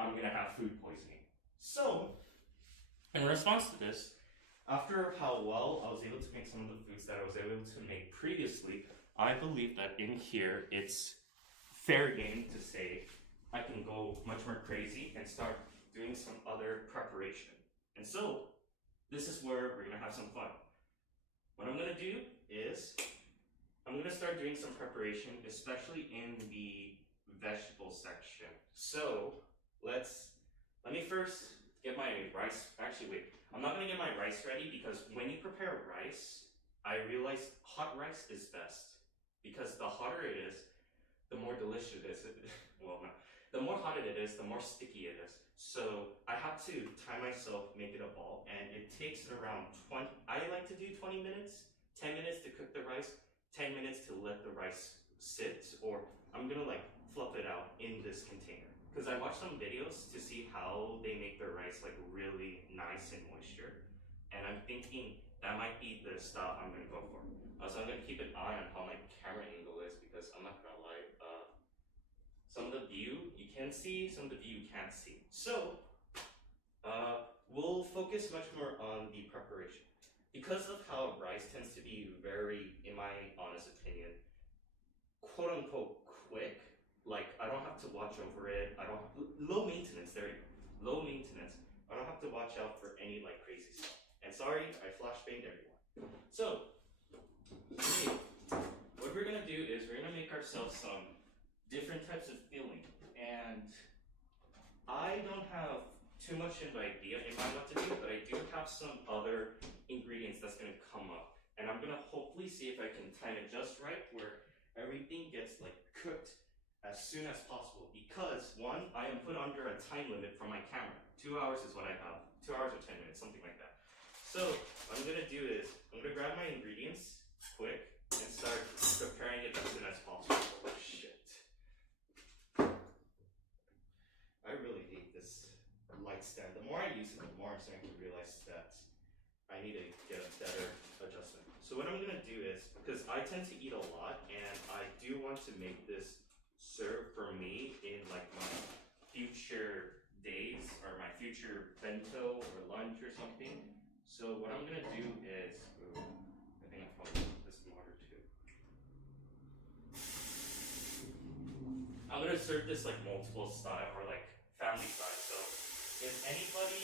I'm gonna have food poisoning. So, in response to this, after how well I was able to make some of the foods that I was able to make previously, I believe that in here it's fair game to say I can go much more crazy and start doing some other preparation. And so, this is where we're gonna have some fun. What I'm gonna do is, I'm gonna start doing some preparation, especially in the vegetable section. So, let me first get my rice. Actually, wait, I'm not gonna get my rice ready because when you prepare rice, I realize hot rice is best. Because the hotter it is, the more delicious it is. Well, no. The more hot it is, the more sticky it is. So I have to time myself, make it a ball, and it takes around 20, I like to do 20 minutes, 10 minutes to cook the rice, 10 minutes to let the rice sit, or I'm gonna like fluff it out in this container. Because I watched some videos to see how they make their rice like really nice and moisture. And I'm thinking that might be the style I'm gonna go for. So I'm gonna keep an eye on how my camera angle is because I'm not gonna lie, some of the view you can see, some of the view you can't see. So, we'll focus much more on the preparation. Because of how rice tends to be very, in my honest opinion, quote unquote quick, like I don't have to watch over it, low maintenance, there you go, low maintenance. I don't have to watch out for any like crazy stuff. And sorry, I flashbanged everyone. So, today, what we're gonna do is we're gonna make ourselves some different types of filling, and I don't have too much of an idea in mind what to do, but I do have some other ingredients that's going to come up, and I'm going to hopefully see if I can time it just right where everything gets like cooked as soon as possible, because one, I am put under a time limit from my camera. 2 hours is what I have, 2 hours or 10 minutes, something like that. So what I'm going to do is I'm going to grab my ingredients quick and start preparing it as soon as possible. Oh shit. I really hate this light stand. The more I use it, the more I'm starting to realize that I need to get a better adjustment. So what I'm gonna do is, because I tend to eat a lot and I do want to make this serve for me in like my future days or my future bento or lunch or something. So what I'm gonna do is, I think I probably put this in water too. I'm gonna serve this like multiple style or like family style. So if anybody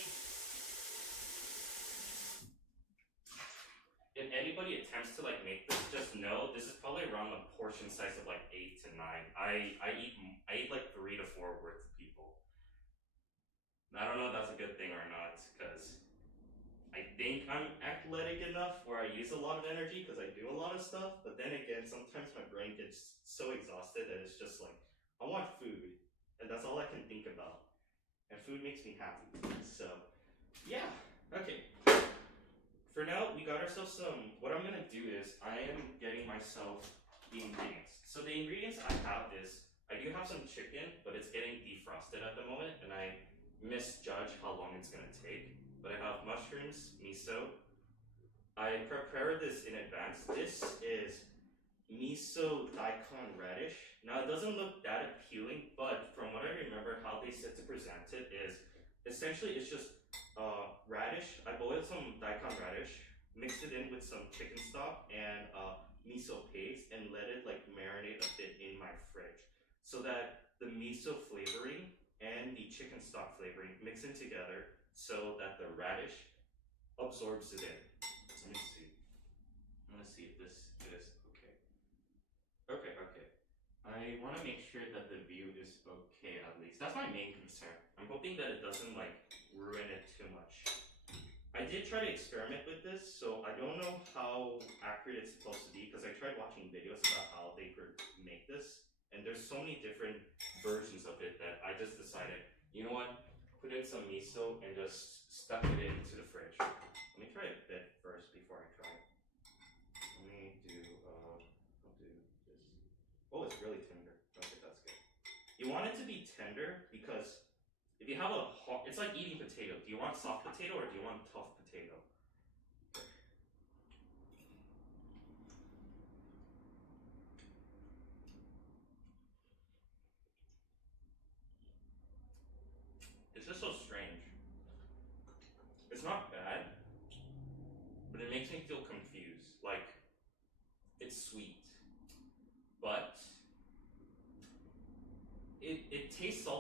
attempts to like make this, just know this is probably around the portion size of like 8 to 9. I eat like 3 to 4 worth of people. I don't know if that's a good thing or not, because I think I'm athletic enough where I use a lot of energy because I do a lot of stuff, but then again, sometimes my brain gets so exhausted that it's just like, I want food, and that's all I can think about. And food makes me happy. So, yeah, okay. For now, we got ourselves some, what I'm gonna do is, I am getting myself the ingredients. So the ingredients I have is, I do have some chicken, but it's getting defrosted at the moment, and I misjudge how long it's gonna take. But I have mushrooms, miso. I prepared this in advance. This is miso daikon radish. Now it doesn't look that appealing, but from what I remember, how they said to present it is, essentially it's just radish. I boiled some daikon radish, mixed it in with some chicken stock and miso paste, and let it like marinate a bit in my fridge, so that the miso flavoring and the chicken stock flavoring mix in together, so that the radish absorbs it in. Let me see. I'm gonna see if this is okay. Okay. I want to make sure that the view is okay at least. That's my main concern. I'm hoping that it doesn't like ruin it too much. I did try to experiment with this, so I don't know how accurate it's supposed to be because I tried watching videos about how they could make this, and there's so many different versions of it that I just decided, you know what, put in some miso and just stuck it into the fridge. Let me try a bit first before I try it. Let me do, I'll do this. Oh, it's really tender. Okay, that's good. You want it to be tender because if you have a hot, it's like eating potato. Do you want soft potato or do you want tough potato?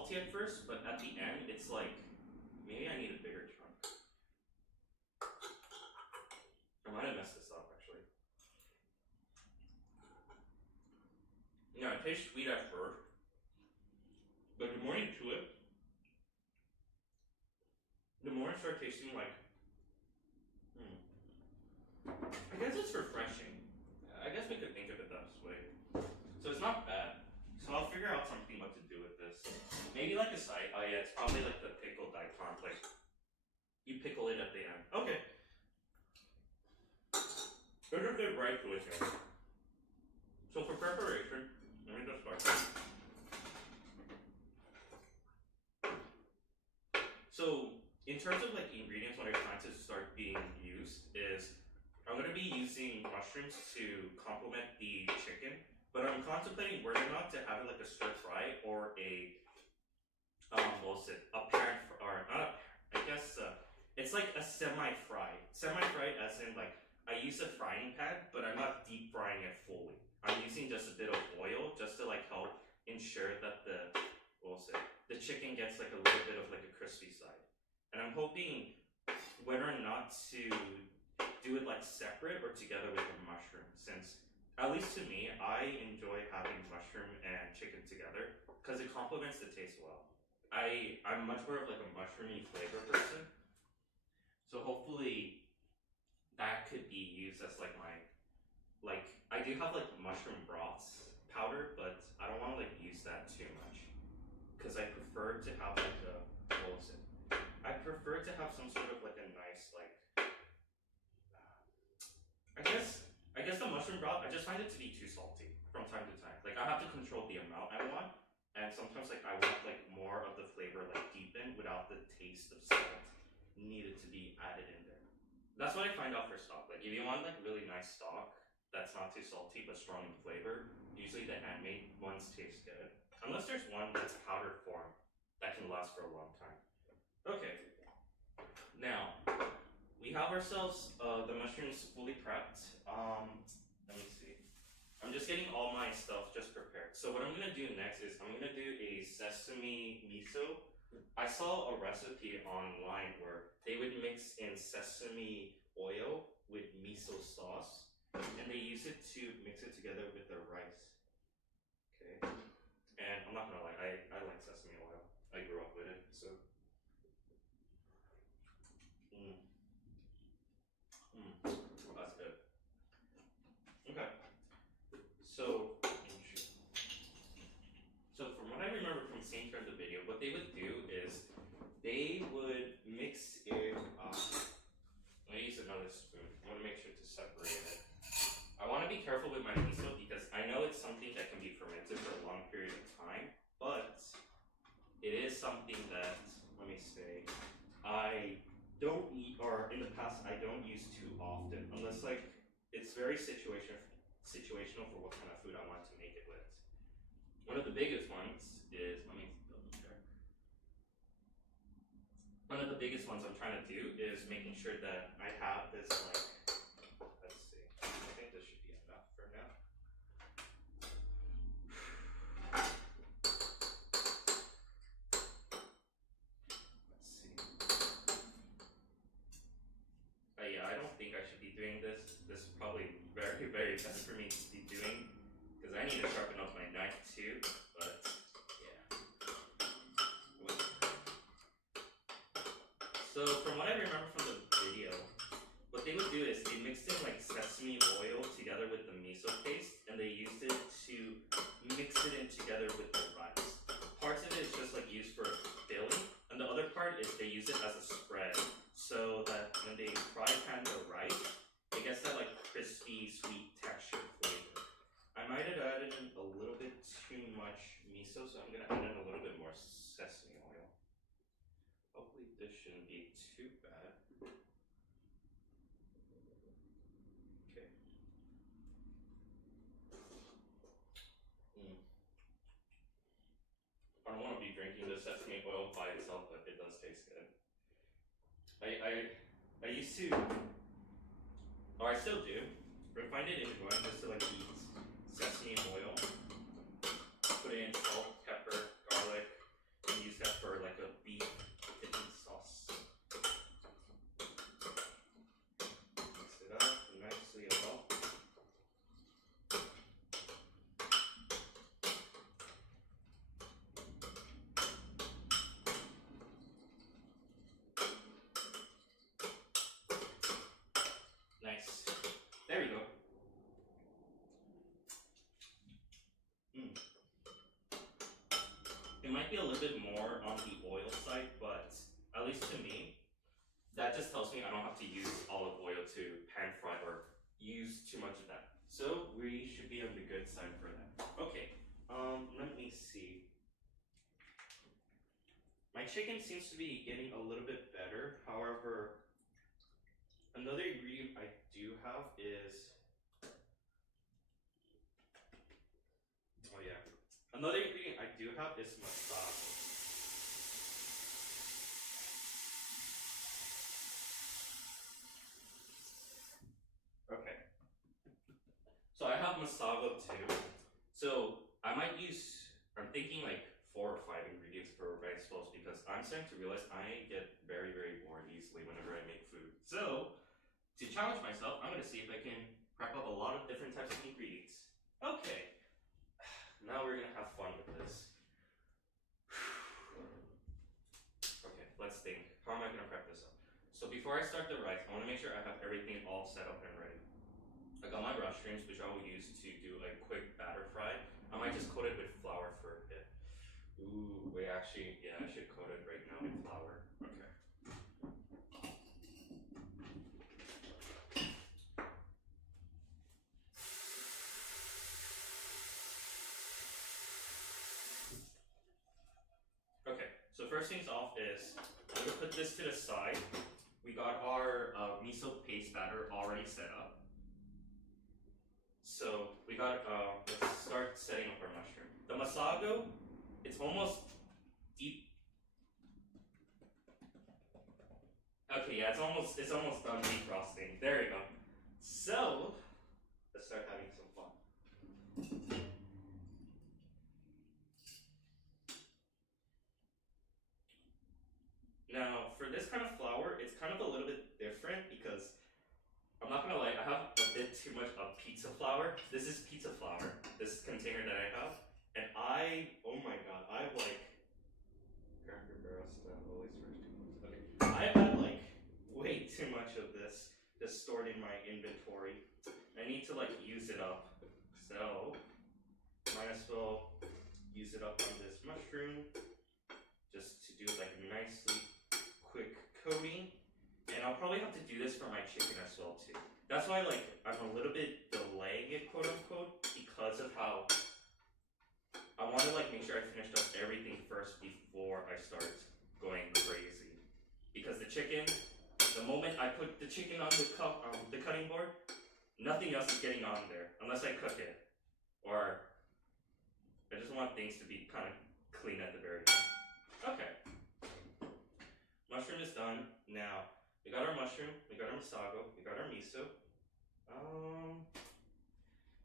salty at first, but at the end, it's like, maybe I need a bigger chunk. I might have messed this up, actually. Yeah, it tastes sweet at first, but the more you chew it, the more it starts tasting like, I guess it's refreshing. I guess we could think of it that way. So it's not bad. So I'll figure out something what to do with this. Maybe like a side. Oh yeah, it's probably like the pickled daikon. Like you pickle it at the end. Okay. There's a good right to it here. So for preparation, let me just start. So in terms of like ingredients, what I plan to start being used is I'm going to be using mushrooms to complement the chicken, but I'm contemplating whether or not to have it like a stir fry or a a pan, or not a, I guess it's like a semi-fry. Semi-fry as in like I use a frying pan, but I'm not deep frying it fully. I'm using just a bit of oil just to like help ensure that the chicken gets like a little bit of like a crispy side. And I'm hoping whether or not to do it like separate or together with the mushroom, since at least to me, I enjoy having mushroom and chicken together because it complements the taste well. I'm much more of like a mushroomy flavor person, so hopefully that could be used as like my, like I do have like mushroom broths powder, but I don't want to like use that too much because I prefer to have like a, I prefer to have some sort of like a nice like, I guess the mushroom broth, I just find it to be too salty from time to time. Like I have to control the amount I want, and sometimes like I want like more of the flavor like deepened without the taste of salt needed to be added in there. That's what I find out for stock. Like if you want like really nice stock that's not too salty but strong in flavor, usually the handmade ones taste good. Unless there's one that's powder form that can last for a long time. Okay. Now, we have ourselves the mushrooms fully prepped. Let me see. I'm just getting all my stuff just prepared. So what I'm gonna do next is I'm gonna do a sesame miso. I saw a recipe online where they would mix in sesame oil with miso sauce, and they use it to mix it together with the rice. Okay. And I'm not gonna lie, I like sesame oil. I grew up with it, so. Well, that's good. Okay. So from what I remember from seeing from the video, what they would do is they would mix in. Let me use another spoon. I want to make sure to separate it. I want to be careful with my miso because I know it's something that can be fermented for a long period of time, but it is something that, let me say, I don't eat, or in the past I don't use too often, unless like it's very situational for what kind of food I want to make it with. One of the biggest ones is, let me double check. One of the biggest ones I'm trying to do is making sure that I have this like, let's see, I think this should be enough for now. Let's see. Yeah, I don't think I should be doing this. This is probably very, very best for me to be doing because I need to sharpen up my knife too, but yeah. So from what I remember from the video, what they would do is they mixed in like sesame oil together with the miso paste, and they used it to mix it in together with the rice. Parts of it is just like used for filling, and the other part is they use it as a spread, so that when they fry pan the rice, it gets that like crispy, sweet texture flavor. I might have added in a little bit too much miso, so I'm gonna add in a little bit more sesame oil. Hopefully this shouldn't be too bad. Okay. I don't want to be drinking the sesame oil by itself, but it does taste good. I used to, or I still do, refine it into one just to like eat sesame oil, put it in salt, pepper, garlic, and It might be a little bit more on the oil side, but at least to me, that just tells me I don't have to use olive oil to pan fry or use too much of that. So we should be on the good side for that. Okay, let me see. My chicken seems to be getting a little bit better. However, another ingredient I do have is, oh yeah, another ingredient I do have is masala. Okay. So I have masala too. So I might use, I'm thinking like 4 or 5 ingredients per rice balls because I'm starting to realize I get very, very bored easily whenever I make food. So to challenge myself, I'm gonna see if I can crack up a lot of different types of ingredients. Okay. Now we're gonna have fun with this. Okay, let's think. How am I gonna prep this up? So before I start the rice, I wanna make sure I have everything all set up and ready. I got my mushrooms, which I will use to do a quick batter fry. I might just coat it with flour for a bit. Ooh, wait, actually, yeah, I should coat it right now with flour. Okay. Okay, so first things off is, I'm gonna put this to the side. We got our miso paste batter already set up. So we got, let's start setting up our mushroom. The masago, it's almost deep. Okay, yeah, it's almost done defrosting. There you go. So let's start having some fun. Now, for this kind of flour, it's kind of a little bit different because I'm not gonna lie, I have a bit too much of pizza flour. This is pizza flour, this container that I have. And oh my god, I've like, Cracker Barrel stuff, always first 2 months. Okay, I've had like way too much of this just stored in my inventory. I need to like use it up. So, might as well use it up on this mushroom just to do like a nicely quick coating. And I'll probably have to do this for my chicken as well too. That's why like I'm a little bit delaying it, quote unquote, because of how I want to like make sure I finished up everything first before I start going crazy. Because the chicken, the moment I put the chicken on the cutting board, nothing else is getting on there unless I cook it. Or I just want things to be kind of clean at the very end. Okay. Mushroom is done. Now, we got our mushroom, we got our masago, we got our miso.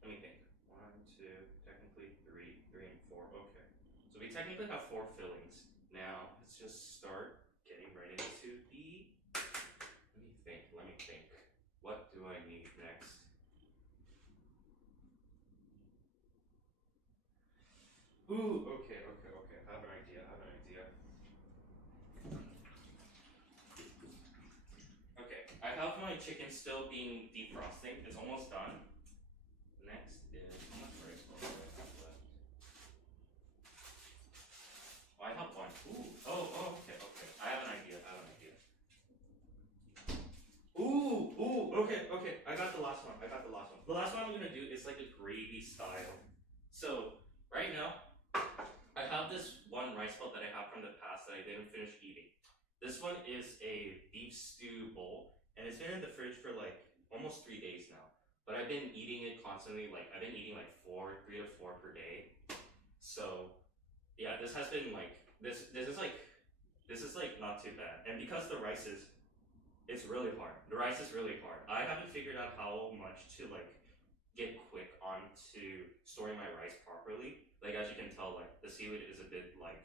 Let me think. 1, 2, technically 3 and 4. Okay. So we technically have 4 fillings. Now, let's just start getting right into the, let me think. What do I need next? Ooh, okay. I have an idea. Okay, I have my chicken still being defrosting. It's almost done. Next is, how much rice balls do I have left? Oh, I have 1. Ooh, okay. I have an idea. Ooh, okay. I got the last one. The last one I'm gonna do is like a gravy style. So, right now, I have this one rice bowl that I have from the past that I didn't finish eating. This one is a beef stew bowl, and it's been in the fridge for like almost 3 days now. But I've been eating it constantly, like I've been eating like 3 to 4 per day. So yeah, this has been like, this is like not too bad. And because the rice is, it's really hard. The rice is really hard. I haven't figured out how much to like get quick onto storing my rice properly. Like as you can tell, like the seaweed is a bit like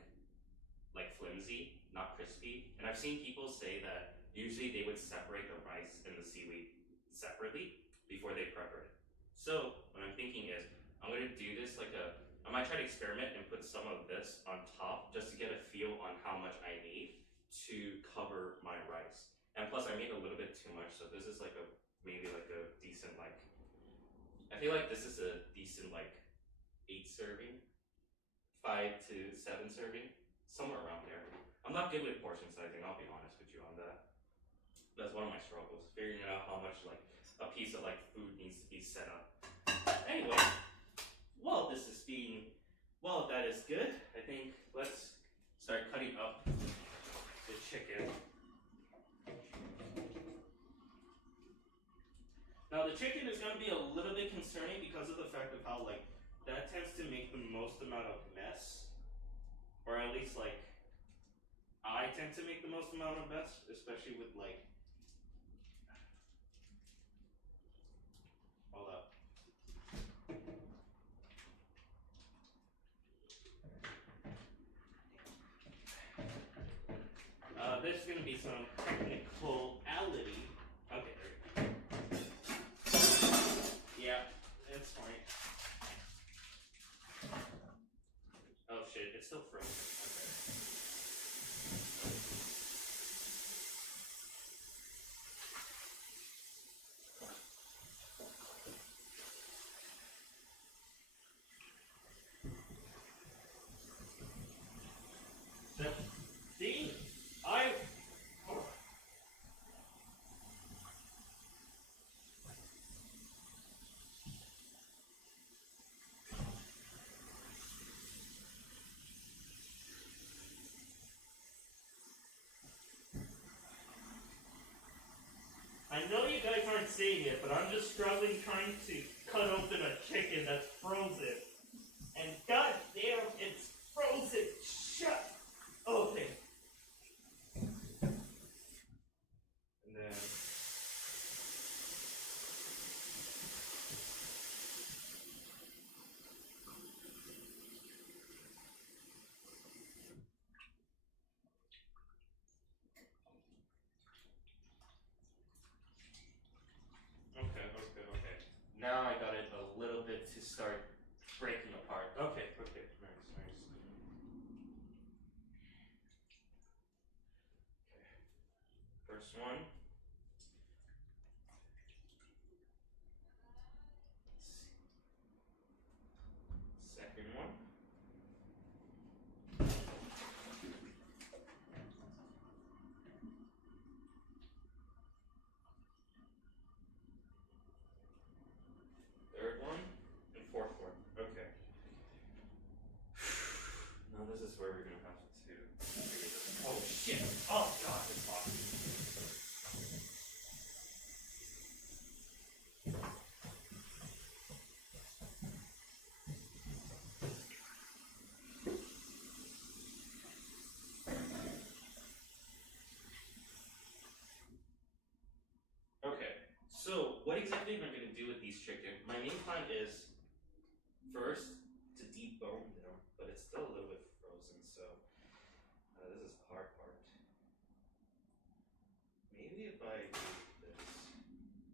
flimsy, not crispy. And I've seen people say that usually they would separate the rice and the seaweed separately before they prep it. So what I'm thinking is I'm gonna do this like I might try to experiment and put some of this on top just to get a feel on how much I need to cover my rice. And plus I made a little bit too much, so this is like maybe like a decent like, I feel like this is a decent like 8 serving, 5 5 to 7 serving, somewhere around there. I'm not good with portion sizing, I'll be honest with you on that. That's one of my struggles, figuring out how much like a piece of like food needs to be set up. Anyway, while this is being, while that is good, I think let's start cutting up the chicken. Now the chicken is going to be a little bit concerning because of the fact of how like that tends to make the most amount of mess, or at least like I tend to make the most amount of mess, especially with like, hold up. There's going to be some technicality. Okay, there we go. Yeah, it's fine. Oh shit, it's still frozen. Okay. The thing I know you guys aren't seeing it, but I'm just struggling trying to cut open a chicken that's frozen. And goddamn, it's frozen shut. Okay. And then okay. Now I got it a little bit to start breaking apart. Okay, nice. Okay. First one. Second one. Third one. And fourth one. Okay. Now this is where we're gonna have to figure this. Oh shit! Oh god, it's hot. Okay, so what exactly am I going to do with these chicken? My main plan is first to debone them, but it's still a little bit frozen, so this is the hard part. Maybe if I do this,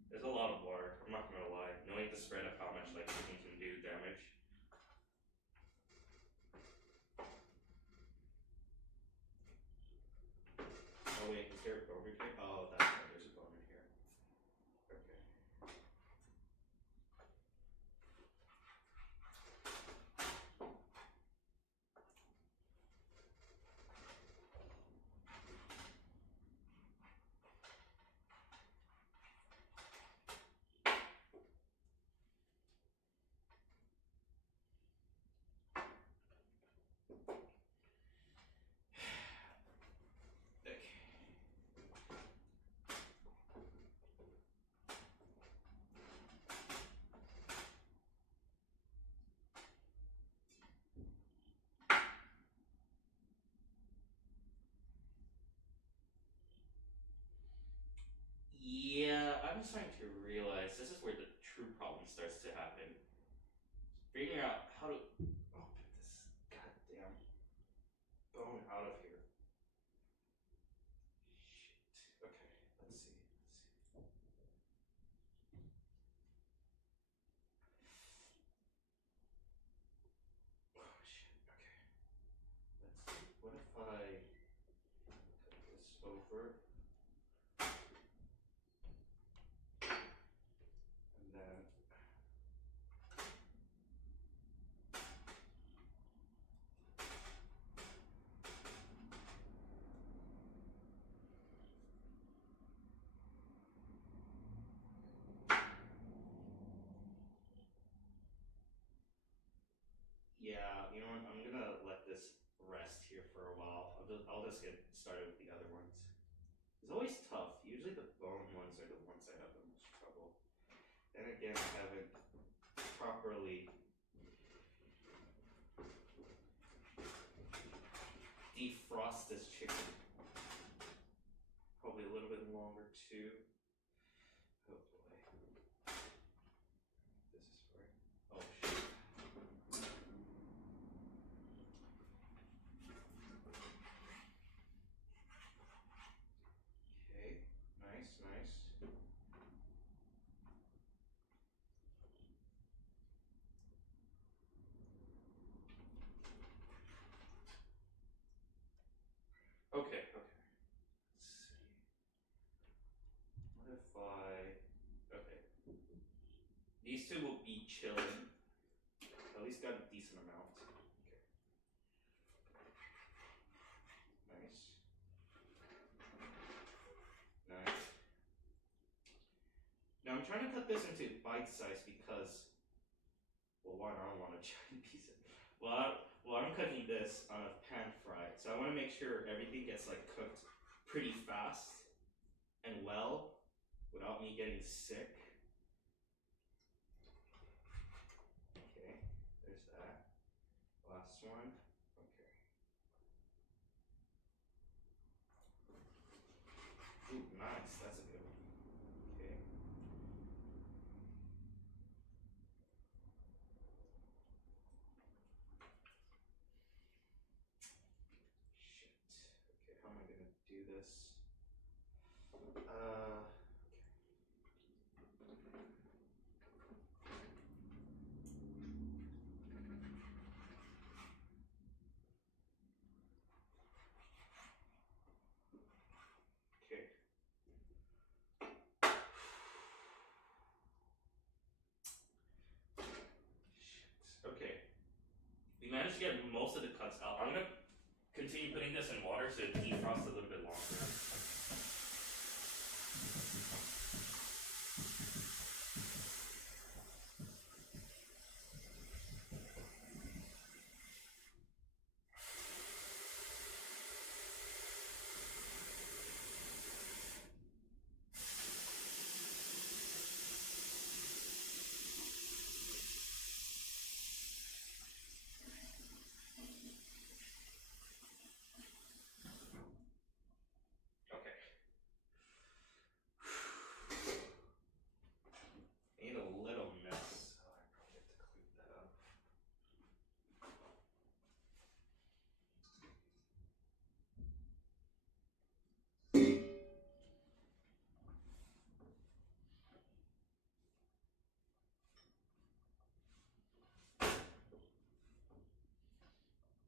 there's a lot of water, I'm not going to lie, knowing the spread of how much like chicken can do damage. Oh wait, is there a bone here? Oh, that's right, there's a bone in here. Okay. Yeah, I'm starting to realize this is where the true problem starts to happen. Figuring out how to open this goddamn bone out of here. Shit. Okay, let's see. Oh shit, okay. Let's see. What if I put this over? And then let's get started with the other ones. It's always tough. Usually the bone ones are the ones I have the most trouble. Then again, I haven't properly defrost this chicken. Probably a little bit longer too. Oh boy. This is for, oh shit. Okay, nice, nice. Okay, okay. Let's see. What if okay. These two will be chilling. At least got a decent amount. Okay. Nice. Nice. Now I'm trying to cut this into bite size because, well, one, I don't want a giant piece of. Well, I'm cooking this on a pan fry, so I want to make sure everything gets like cooked pretty fast and well without me getting sick. Okay, there's that. Last one. Okay. Ooh, nice. That's a good one. Okay. Shit. Okay, how am I gonna do this? Okay. Shit. Okay. We managed to get most of the cuts out. I'm gonna continue putting this in water so it defrosts a little bit longer. Made a little mess. Oh, I probably have to clean that up.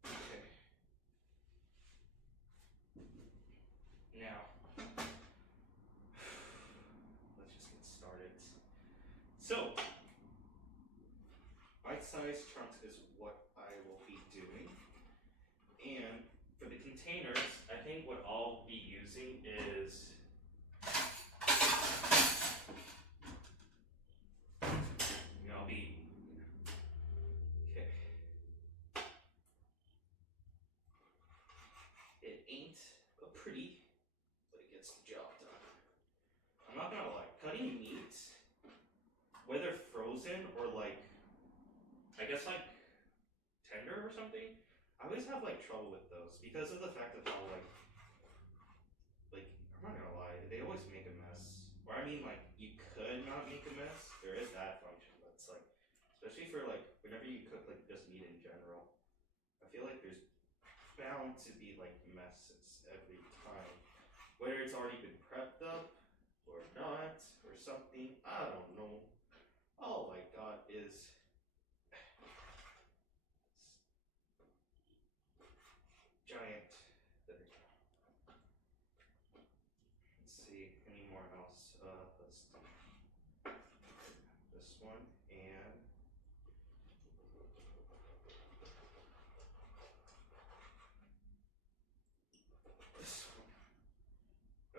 Okay. Now, let's just get started. So, bite-sized chunks is what I will be doing. And for the containers, I think what I'll be using is I'll be okay. It ain't a pretty, but it gets the job done. I'm not gonna lie, cutting meat, whether frozen or like, I guess like tender or something, I always have like trouble with those because of the fact of how like I'm not gonna lie, they always make a mess. Or I mean like you could not make a mess. There is that function, but it's like, especially for like whenever you cook like just meat in general, I feel like there's bound to be like messes every time. Whether it's already been prepped up or not or something, I don't know. All I got is giant. There we go. Let's see, any more else? Let's do this one and this one.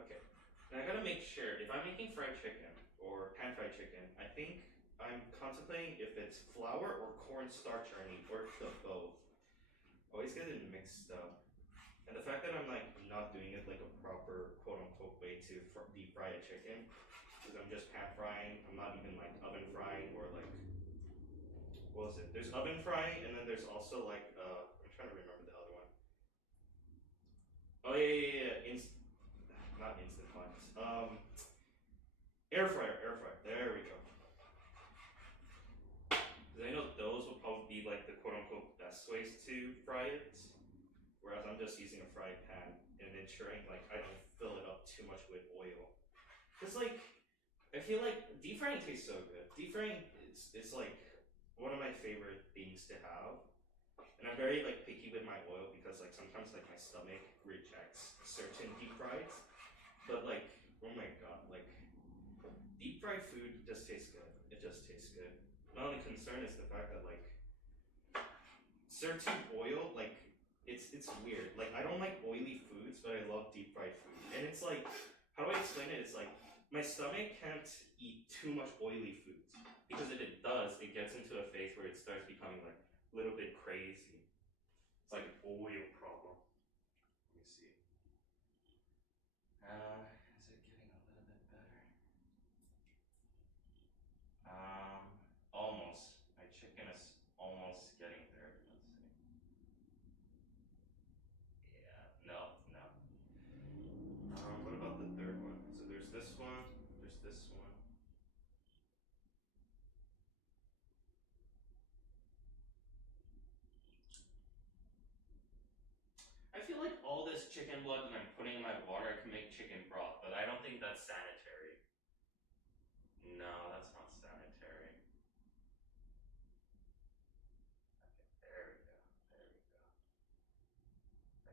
Okay. Now I gotta make sure if I'm making fried chicken or pan fried chicken, I think I'm contemplating if it's flour or cornstarch I need, or the both. Always get it mixed up. And the fact that I'm like not doing it like a proper quote unquote way to deep fry a chicken, because I'm just pan frying. I'm not even like oven frying or like, what was it? There's oven frying, and then there's also like I'm trying to remember the other one. Oh yeah. Not instant pot. Air fryer. There we go. Because I know those will probably be like the quote unquote best ways to fry it. Whereas I'm just using a frying pan and ensuring like I don't fill it up too much with oil. Cause like I feel like deep frying tastes so good. Deep frying is like one of my favorite things to have. And I'm very like picky with my oil because like sometimes like my stomach rejects certain deep fries. But like, oh my god, like deep fried food just tastes good. It just tastes good. My only concern is the fact that like certain oil, like it's weird. Like I don't like oily foods, but I love deep fried food. And it's like, how do I explain it? It's like my stomach can't eat too much oily foods because if it does, it gets into a phase where it starts becoming like a little bit crazy. It's like an oil problem. Let me see. Is it getting a little bit better? Almost. My chicken is almost getting there. Let's see. Yeah, no. What about the third one? So there's this one, there's this one. I feel like all this chicken blood that I'm putting in my water, I can make chicken broth, but I don't think that's sanitary. No, that's not sanitary. Okay, there we go.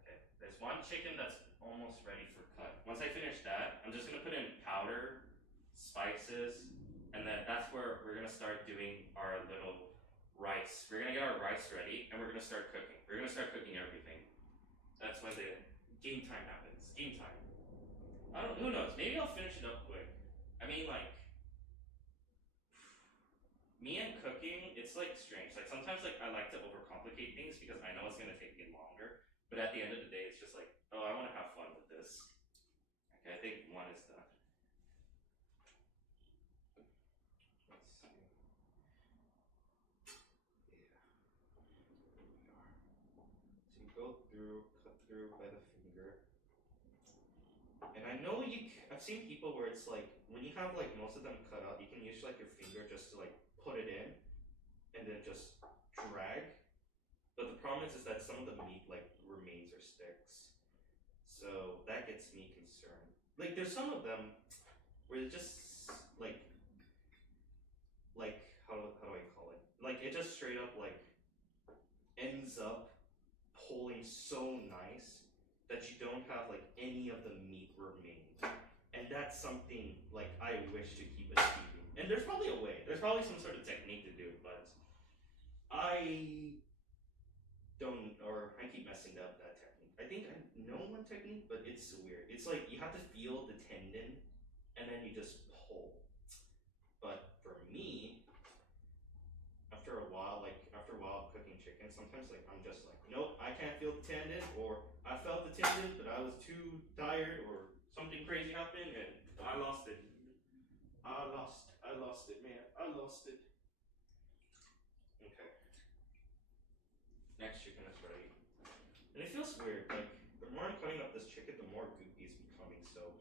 Okay, there's one chicken that's almost ready for cut. Once I finish that, I'm just gonna put in powder, spices, and then that's where we're gonna start doing our little rice. We're gonna get our rice ready, and we're gonna start cooking. We're gonna start cooking everything. That's when the game time happens. Game time. Who knows? Maybe I'll finish it up quick. I mean, like, me and cooking, it's like strange. Like sometimes, like I like to overcomplicate things because I know it's gonna take me longer. But at the end of the day, it's just like, oh, I want to have fun with this. Okay, I think one is done. Let's see. Yeah. Here we are. So you go through, cut through by the finger. And I know I've seen people where it's like, when you have like most of them cut out, you can use like your finger just to like put it in and then just drag. But the problem is that some of the meat like remains or sticks. So that gets me concerned. Like there's some of them where it just like how do I call it? Like it just straight up like ends up pulling so nice that you don't have like any of the meat remain. And that's something like I wish to keep achieving. And there's probably a way. There's probably some sort of technique to do it, but I keep messing up that technique. I think I know one technique, but it's weird. It's like you have to feel the tendon and then you just pull. But for me, after a while of cooking chicken, sometimes like I'm just like, nope, I can't feel the tendon, or I felt the tendon, but I was too tired, or something crazy happened and I lost it. I lost it, man. I lost it. Okay. Next chicken is ready. And it feels weird, like, the more I'm cutting up this chicken, the more goopy it's becoming, so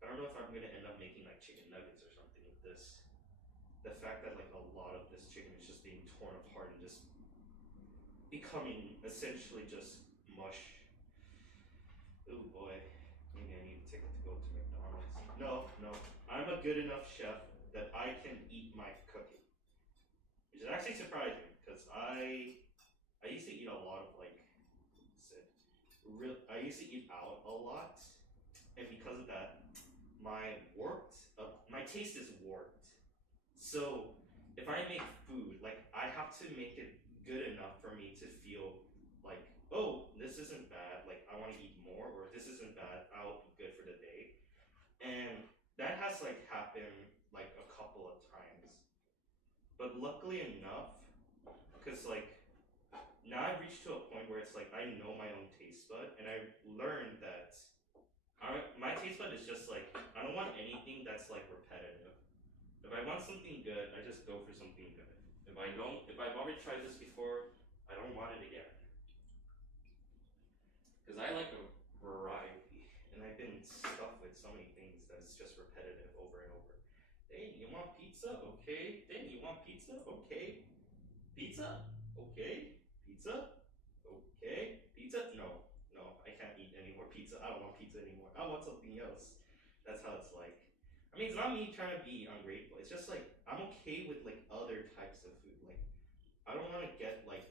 I don't know if I'm gonna end up making like chicken nuggets or something with this. The fact that like a lot of this chicken is just being torn apart and just becoming essentially just mush. Oh boy, maybe I need a ticket to go to McDonald's. No, I'm a good enough chef that I can eat my cooking. Which is actually surprising, because I used to eat a lot of like, I used to eat out a lot, and because of that, my taste is warped. So if I make food, like I have to make it good enough for me to feel like, oh, this isn't bad, like I want to eat more, or this isn't bad, I'll be good for the day. And that has like happened like a couple of times. But luckily enough, because like now I've reached to a point where it's like I know my own taste bud, and I've learned that my taste bud is just like I don't want anything that's like repetitive. If I want something good, I just go for something good. If I don't, if I've already tried this before, I don't want it again. Because I like a variety, and I've been stuck with so many things that it's just repetitive over and over. Hey, you want pizza? Okay. Then you want pizza? Okay. Pizza? Okay. Pizza? Okay. Pizza? No. No, I can't eat any more pizza. I don't want pizza anymore. I want something else. That's how it's like. I mean, it's not me trying to be ungrateful. It's just like I'm okay with like other types of food. Like I don't want to get like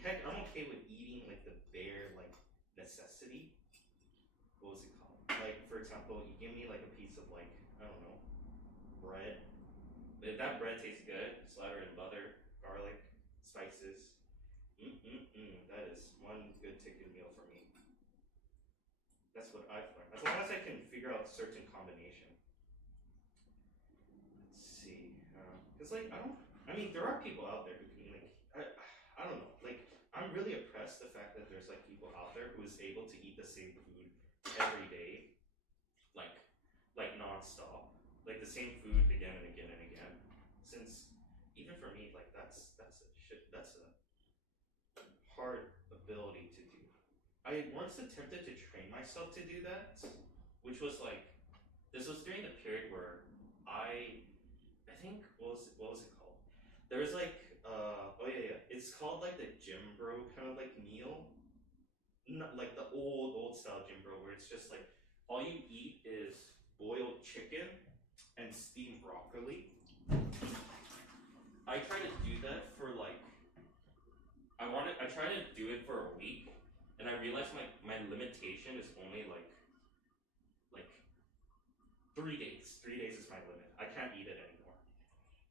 heck, I'm okay with eating like the bare like necessity. What was it called? Like for example, you give me like a piece of like I don't know bread. But if that bread tastes good, slather in butter, garlic, spices. That is one good ticket meal for me. That's what I've learned. As long as I can figure out certain combination. Let's see. Because like I mean, there are people out there who can like I don't know. Like I'm really impressed the fact that there's like people out there who is able to eat the same food every day, like nonstop, like the same food again and again and again. Since even for me, like that's a hard ability to do. I once attempted to train myself to do that, which was like this was during the period where I think what was it called? There was like oh yeah, it's called like the gym bro kind of like meal, not like the old style gym bro where it's just like all you eat is boiled chicken and steamed broccoli. I tried to do that for like I tried to do it for a week, and I realized my limitation is only like 3 days. 3 days is my limit. I can't eat it anymore.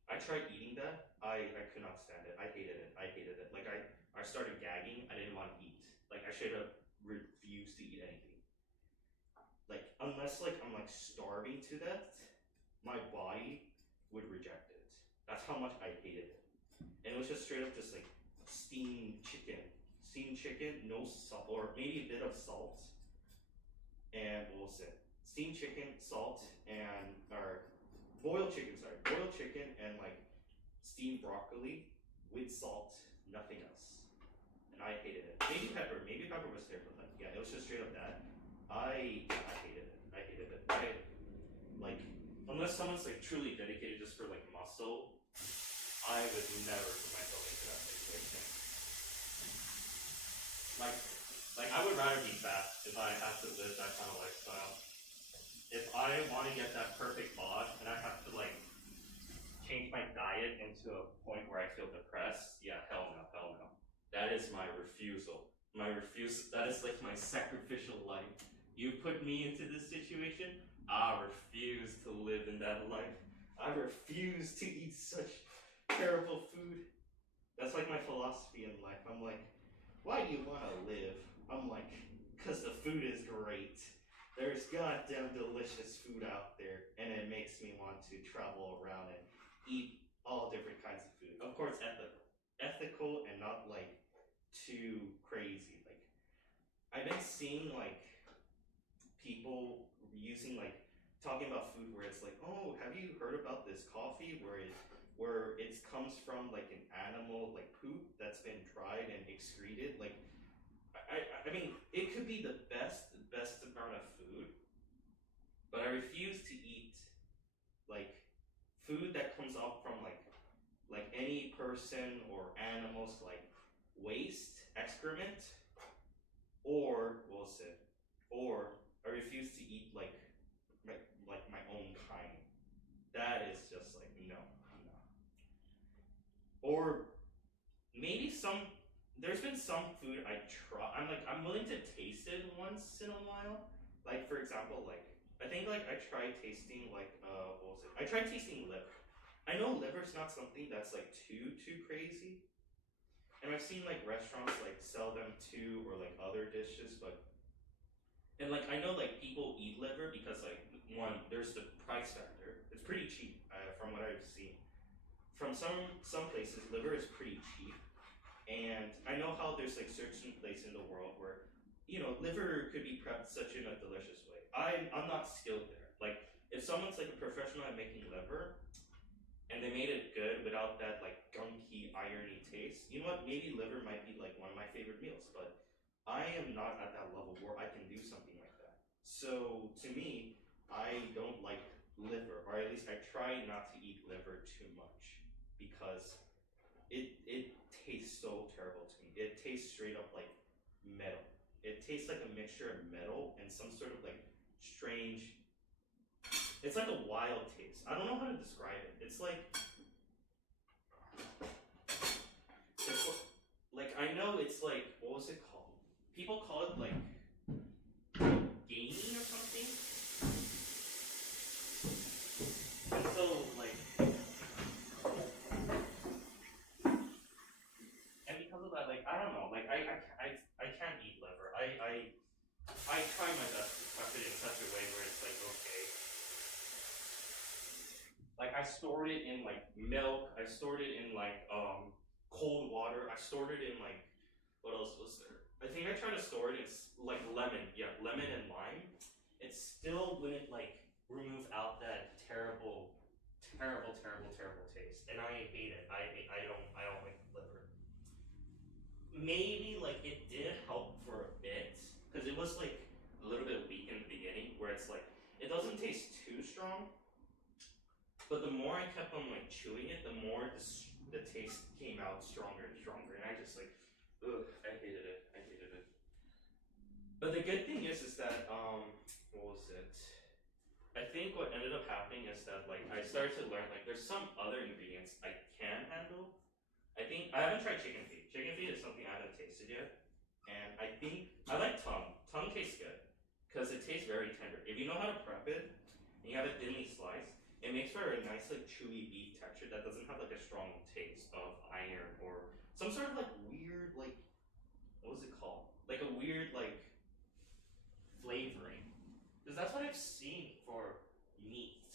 I tried eating that. I could not stand it. I hated it. Like I started gagging. I didn't want to eat. Like I should have refused to eat anything. Like unless like I'm like starving to death, my body would reject it. That's how much I hated it. And it was just straight up just like steamed chicken, no salt, or maybe a bit of salt, and what was it? Steamed chicken, salt, and or boiled chicken and like steamed broccoli with salt, nothing else. And I hated it. Maybe pepper was there, but like yeah, it was just straight up that. I hated it. Like unless someone's like truly dedicated just for like muscle, I would never put myself into that situation. Like I would rather be fat if I have to live that kind of lifestyle. If I want to get that perfect bod and I have to like change my diet into a point where I feel depressed, yeah, hell no. That is my refusal. That is like my sacrificial life. You put me into this situation, I refuse to live in that life. I refuse to eat such terrible food. That's like my philosophy in life. I'm like, why do you want to live? I'm like, because the food is great. There's goddamn delicious food out there, and it makes me want to travel around and eat all different kinds of food. Of course, ethical and not like too crazy. Like I've been seeing like people using like talking about food where it's like, oh, have you heard about this coffee where it comes from like an animal like poop that's been dried and excreted? Like I mean, it could be the best amount of food, but I refuse to eat like food that comes off from like any person or animals like waste, excrement, or or I refuse to eat like my own kind. That is just like no. Or maybe there's been some food I try. I'm willing to taste it once in a while. Like for example, like I think like I tried tasting like what was it? I tried tasting liver. I know liver's not something that's like too crazy. And I've seen like restaurants like sell them too, or like other dishes, but and like I know like people eat liver because like one, there's the price factor. It's pretty cheap from what I've seen. From some places, liver is pretty cheap. And I know how there's like certain place in the world where, you know, liver could be prepped such in a delicious way. I'm not skilled there. Like if someone's like a professional at making liver and they made it good without that like gunky irony taste, you know what? Maybe liver might be like one of my favorite meals, but I am not at that level where I can do something like that. So to me, I don't like liver, or at least I try not to eat liver too much because it tastes so terrible to me. It tastes straight up like metal. It tastes like a mixture of metal and some sort of like strange. It's like a wild taste. I don't know how to describe it. It's like I know it's like, what was it called? People call it like gaming or something. And so like, and because of that, like I don't know, like I can't eat liver. I try my best to prep it in such a way where it's like okay. Like I stored it in like milk. I stored it in like cold water. I stored it in like, what else was there? I think I tried to store it in like lemon. Yeah, lemon and lime. It still wouldn't like remove out that terrible taste. And I hate it. I don't like liver. Maybe like it did help for a bit because it was like a little bit weak in the beginning where it's like it doesn't taste too strong. But the more I kept on like chewing it, the more the taste came out stronger and stronger, and I just like, ugh, I hated it. I hated it. But the good thing is that what was it? I think what ended up happening is that like I started to learn like there's some other ingredients I can handle. I think I haven't tried chicken feet. Chicken feet is something I haven't tasted yet, and I think I like tongue. Tongue tastes good because it tastes very tender. If you know how to prep it and you have it thinly sliced. It makes for a nice like chewy beef texture that doesn't have like a strong taste of iron or some sort of like weird like, what was it called? Like a weird like flavoring. Because that's what I've seen for meat.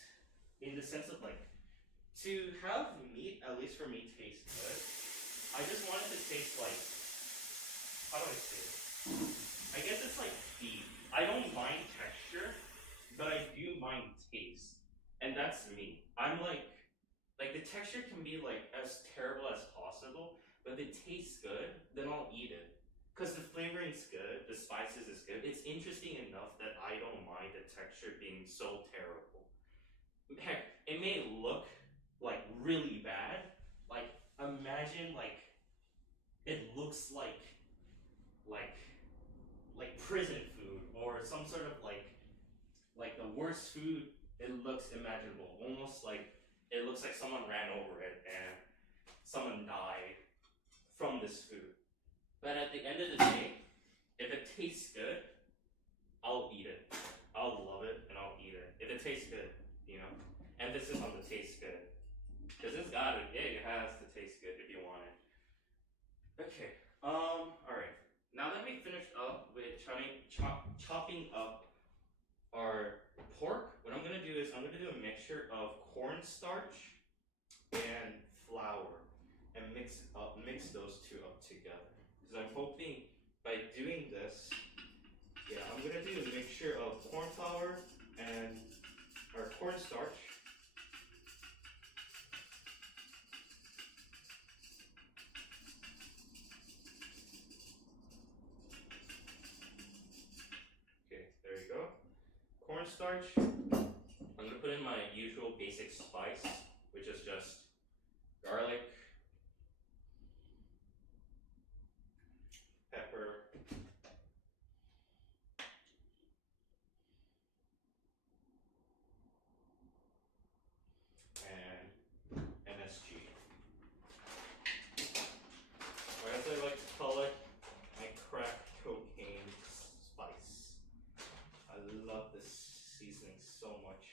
In the sense of like, to have meat, at least for me, taste good, I just want it to taste like, how do I say it? I guess it's like beef. I don't mind texture, but I do mind taste. And that's me. I'm like the texture can be like as terrible as possible, but if it tastes good, then I'll eat it. Because the flavoring's good, the spices is good. It's interesting enough that I don't mind the texture being so terrible. Heck, it may look like really bad. Like imagine like it looks like prison food or some sort of like the worst food it looks imaginable. Almost like it looks like someone ran over it and someone died from this food. But at the end of the day, if it tastes good, I'll eat it. I'll love it and I'll eat it. If it tastes good, you know? Emphasis on the taste good. Because it's gotta, yeah, it has to taste good if you want it. Okay, alright. Now that we finished up with chopping up our pork, what I'm gonna do is I'm gonna do a mixture of cornstarch and flour and mix those two up together. Because I'm hoping by doing this, yeah, I'm gonna do a mixture of corn flour and or cornstarch. Okay, there you go. Cornstarch. I'm gonna put in my usual basic spice, which is just garlic, pepper, and MSG. Or as I like to call it, my crack cocaine spice. I love this seasoning so much.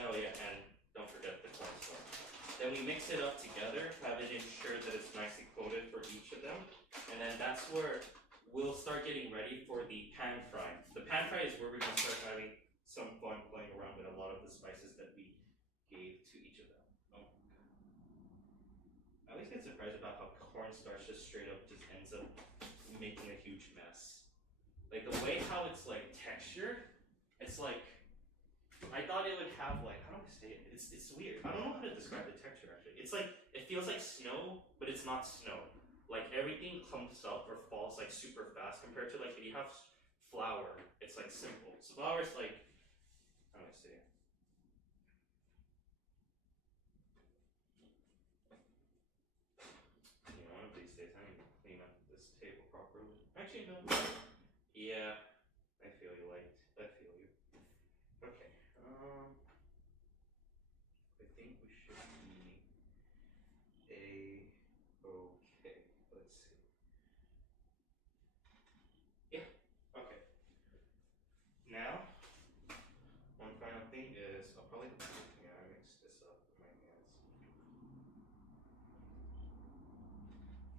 Oh yeah, and don't forget the cornstarch. Then we mix it up together, have it ensure that it's nicely coated for each of them. And then that's where we'll start getting ready for the pan fry. The pan fry is where we're gonna start having some fun playing around with a lot of the spices that we gave to each of them. I always get surprised about how cornstarch just straight up just ends up making a huge mess. Like the way how it's like textured, it's like I thought it would have like, how do I say it? It's weird. I don't know how to describe the texture actually. It's like it feels like snow, but it's not snow. Like everything clumps up or falls like super fast compared to like if you have flour, it's like simple. So flour is like, how do I say it? You know, one of these days I need to clean up this table properly. Actually, no. Yeah, I feel you, light. I feel you. Okay. I think we should be okay. Let's see. Yeah. Okay. Now, one final thing is I'll probably mix this up with my hands.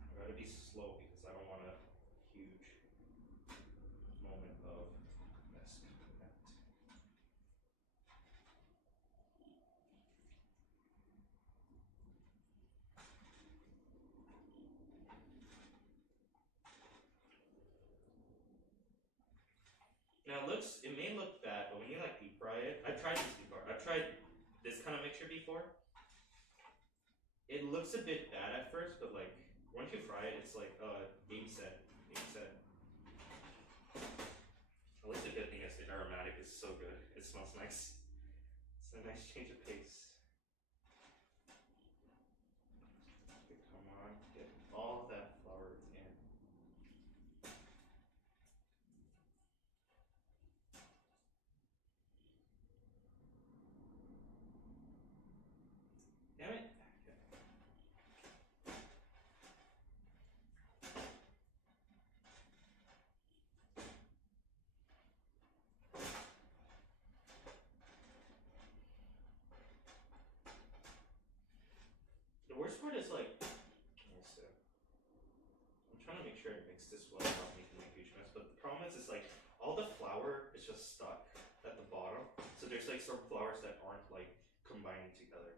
I gotta be slow because I don't want a huge moment of mess coming out. Now it may look bad, but when you like deep fry it, I've tried this before. I've tried this kind of mixture before. It looks a bit bad at first, but like once you fry it, it's like game set. At least the good thing is the aromatic is so good. It smells nice. It's a nice change of pace. Come on, get all that flour in. Damn it. The worst part is like, I'm trying to make sure I mix this well without making a huge mess, but the problem is like all the flour is just stuck at the bottom. So there's like some flours that aren't like combining together.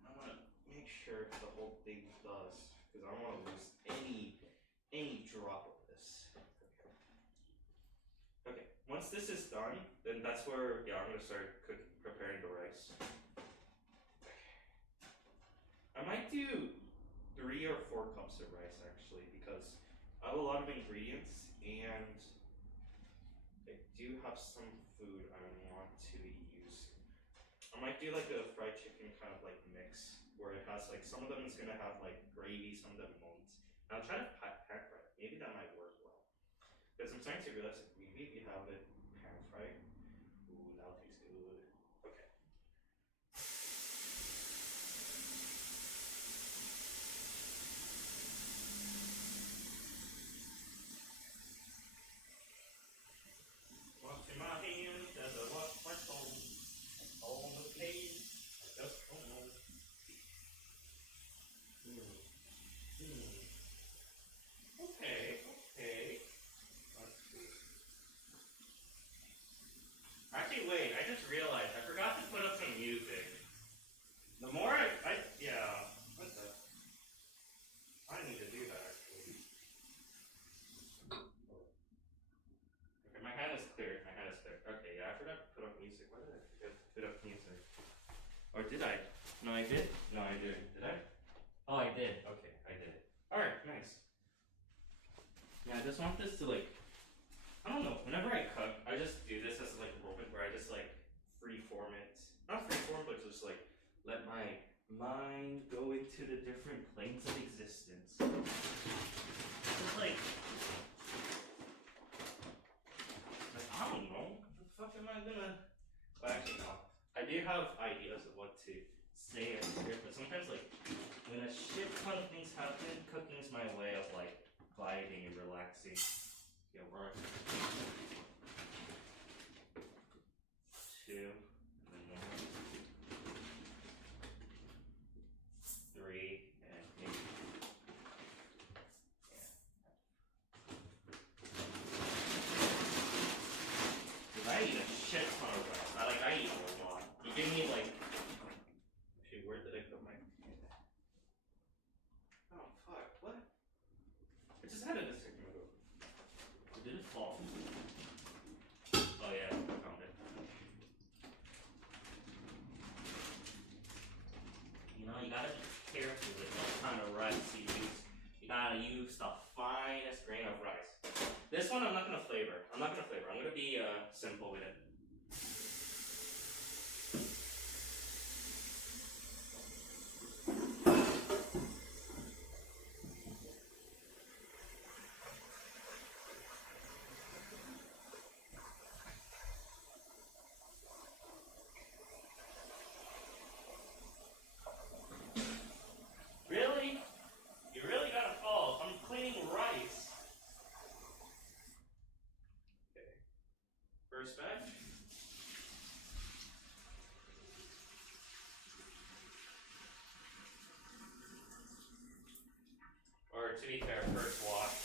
And I want to make sure the whole thing does, because I don't want to lose any drop of this. Okay, once this is done, then that's where I'm gonna start preparing the rice. I might do 3 or 4 cups of rice actually, because I have a lot of ingredients and I do have some food I want to use. I might do like a fried chicken kind of like mix where it has like, some of them is gonna have like gravy, some of them won't. And I'll try to pan fry. Maybe that might work well. Because I'm starting to realize like maybe if you have it pan fried, ooh, that'll taste good. Okay. Washing my hands as I wash my phone on the page. I just don't know. Okay. Let's see. Actually, wait. I just realized I forgot to put up some music. The more yeah. What the? I need to do that actually. Okay, my hand is clear. Okay, yeah, I forgot to put up music. Why did I forget to put up music? Or did I? No, I did. No, I didn't. Did I? Oh, I did. Okay, I did it. Alright, nice. Yeah, I just want this to like, I don't know, whenever I cook, I just do this as like a moment where I just like freeform it. Not freeform, but just like let my mind go into the different planes of existence. Just like I don't know, what the fuck am I gonna, well actually no. I do have ideas of what to say and script, but sometimes like when a shit ton of things happen, cooking is my way of like vibing and relaxing. Yeah, we're 2, and then 1, 3, and maybe. Cause I eat a shit ton of rice. I eat a lot. You give me like, actually, where did I put my? one I'm not gonna flavor. I'm gonna be simple with it. Really? You really gotta fall. I'm cleaning rice. Okay. First batch. Or to be fair, first wash,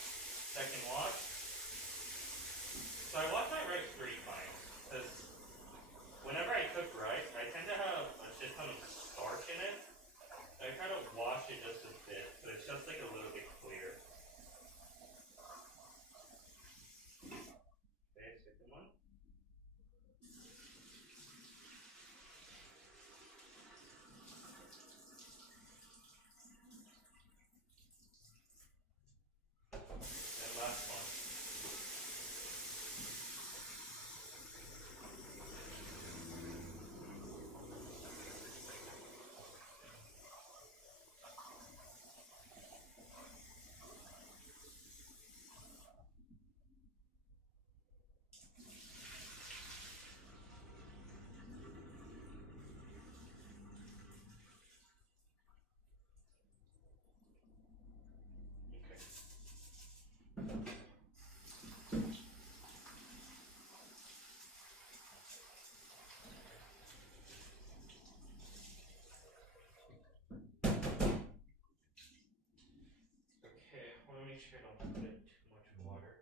second wash. So I wash my rice pretty fine, because whenever I cook rice, I tend to have a shit ton of starch in it. I try to wash it just a bit, but it's just like a little bit clear. Okay, second one. And last one. Okay, I want to make sure I don't put in too much water.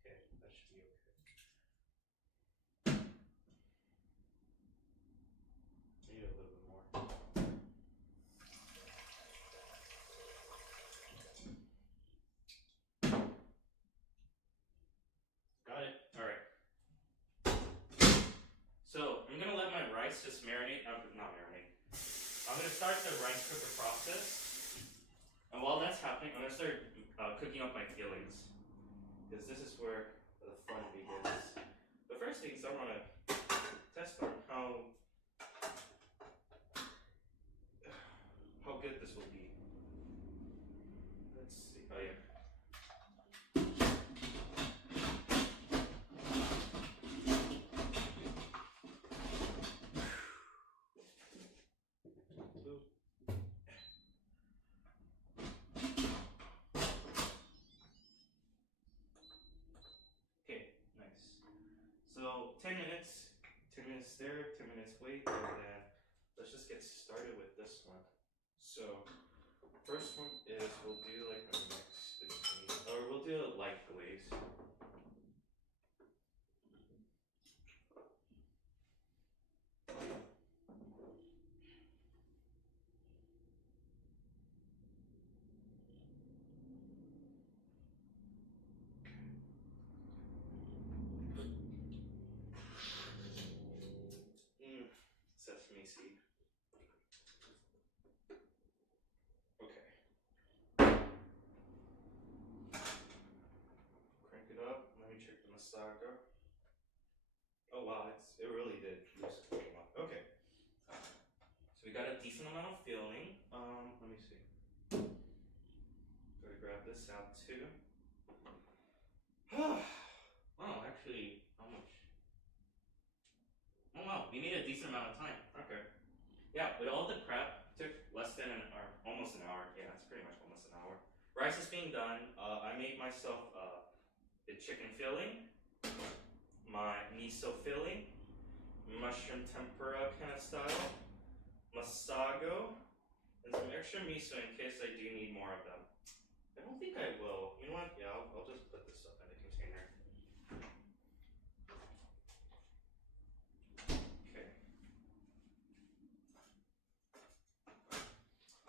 Okay, that should be okay. Maybe a little bit more. Got it. Alright. So, I'm gonna let my rice just marinate. Not marinate. I'm gonna start the rice cooker process. And while that's happening, I'm gonna start cooking up my fillings. Because this is where the fun begins. The first thing is I wanna test on how good this will be. Let's see. Oh yeah. Okay, nice. So 10 minutes there, 10 minutes wait, and then let's just get started with this one. So first one is we'll do like a mix between, or we'll do a light glaze. Sesame seed. Okay. Crank it up. Let me check the Masago. Oh wow, it really did lose its game up. Okay. So we got a decent amount of filling. Let me see. Gotta grab this out too. Wow, actually, how much? Oh wow, we made a decent amount of time. Okay. Yeah, with all the prep, took less than an hour, almost an hour. Yeah, it's pretty much almost an hour. Rice is being done. I made myself the chicken filling, my miso filling, mushroom tempura kind of style, Masago, and some extra miso in case I do need more of them. I don't think I will. You know what? Yeah, I'll just put this stuff in the container. Okay.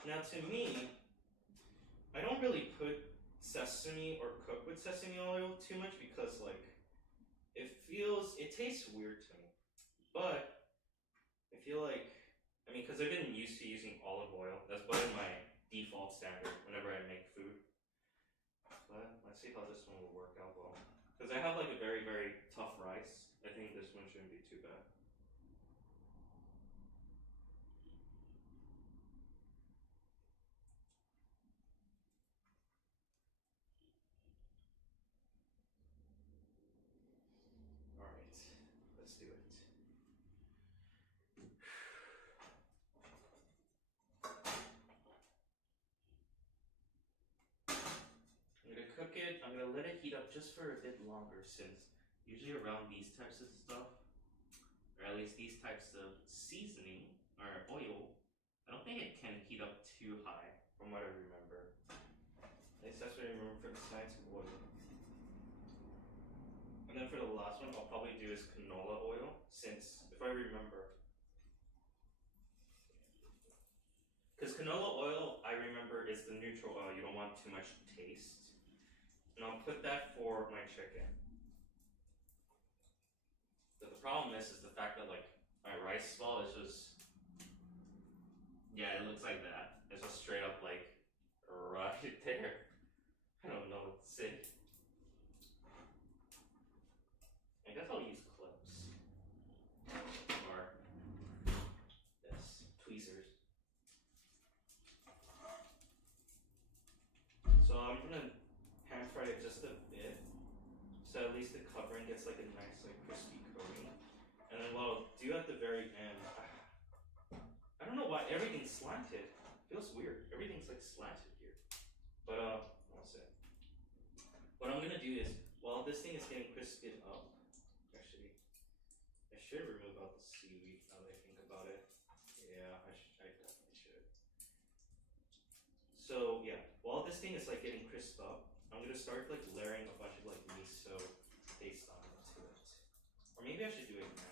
Now to me, I don't really put sesame or cook with sesame oil too much because like it tastes weird to me. But I feel like, I mean, because I've been used to using olive oil. That's been my default standard whenever I make food. But let's see how this one will work out well. Because I have like a very, very tough rice. I think this one shouldn't be too bad. Alright, let's do it. I'm gonna cook it, I'm gonna let it heat up just for a bit longer since usually around these types of stuff, or at least these types of seasoning or oil, I don't think it can heat up too high from what I remember. At least that's what I remember for the science of oil. And then for the last one, I'll probably do is canola oil, since if I remember, because canola oil, I remember, is the neutral oil. You don't want too much taste. And I'll put that for my chicken. But the problem is the fact that like my rice ball is just, yeah, it looks like that. It's just straight up like right there. I don't know what to say. I guess I'll use clips or this tweezers. So I'm gonna pan fry it just a bit, so at least the covering gets like a nice like crispy coating. And then what I'll do at the very end, I don't know why everything's slanted. It feels weird. Everything's like slanted here. But that's it. What I'm gonna do is, while this thing is getting crispied up, actually, I should remove out the seaweed now that I think about it. Yeah, I definitely should. So yeah, while this thing is like getting crisped up, I'm gonna start like layering a bunch of like miso paste onto it. Or maybe I should do it now.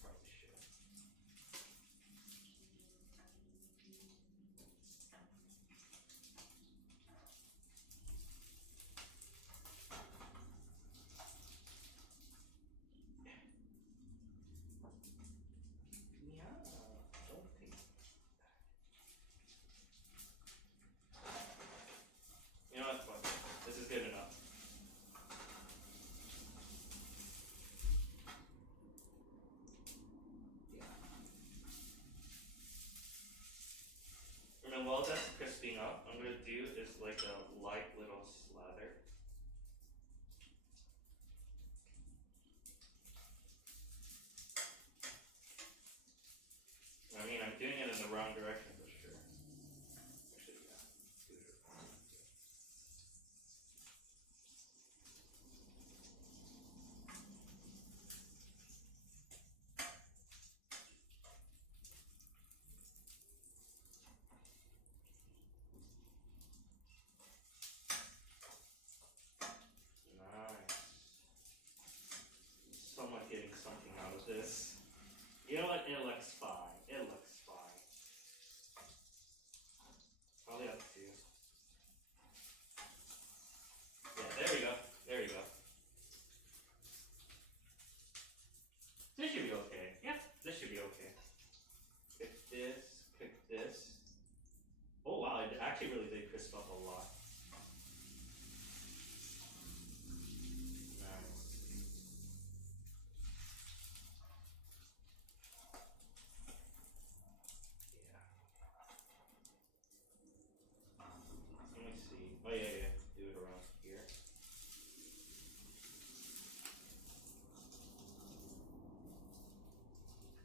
Probably should. Yeah, don't think. You know what? Fuck it. This is good enough. Yeah. And then while that's crisping up, I'm gonna do is like a light little slather. I mean, I'm doing it in the wrong direction for sure. Actually, yeah. Do it. Nice. Somewhat getting something out of this. You know what? It looks fine. It looks fine. Probably up to. Yeah, there we go. There we go. This should be okay. Yeah, this should be okay. Pick this, pick this. Oh wow, it actually really did crisp up a lot. Nice. Yeah. Let me see. Oh yeah. Do it around here.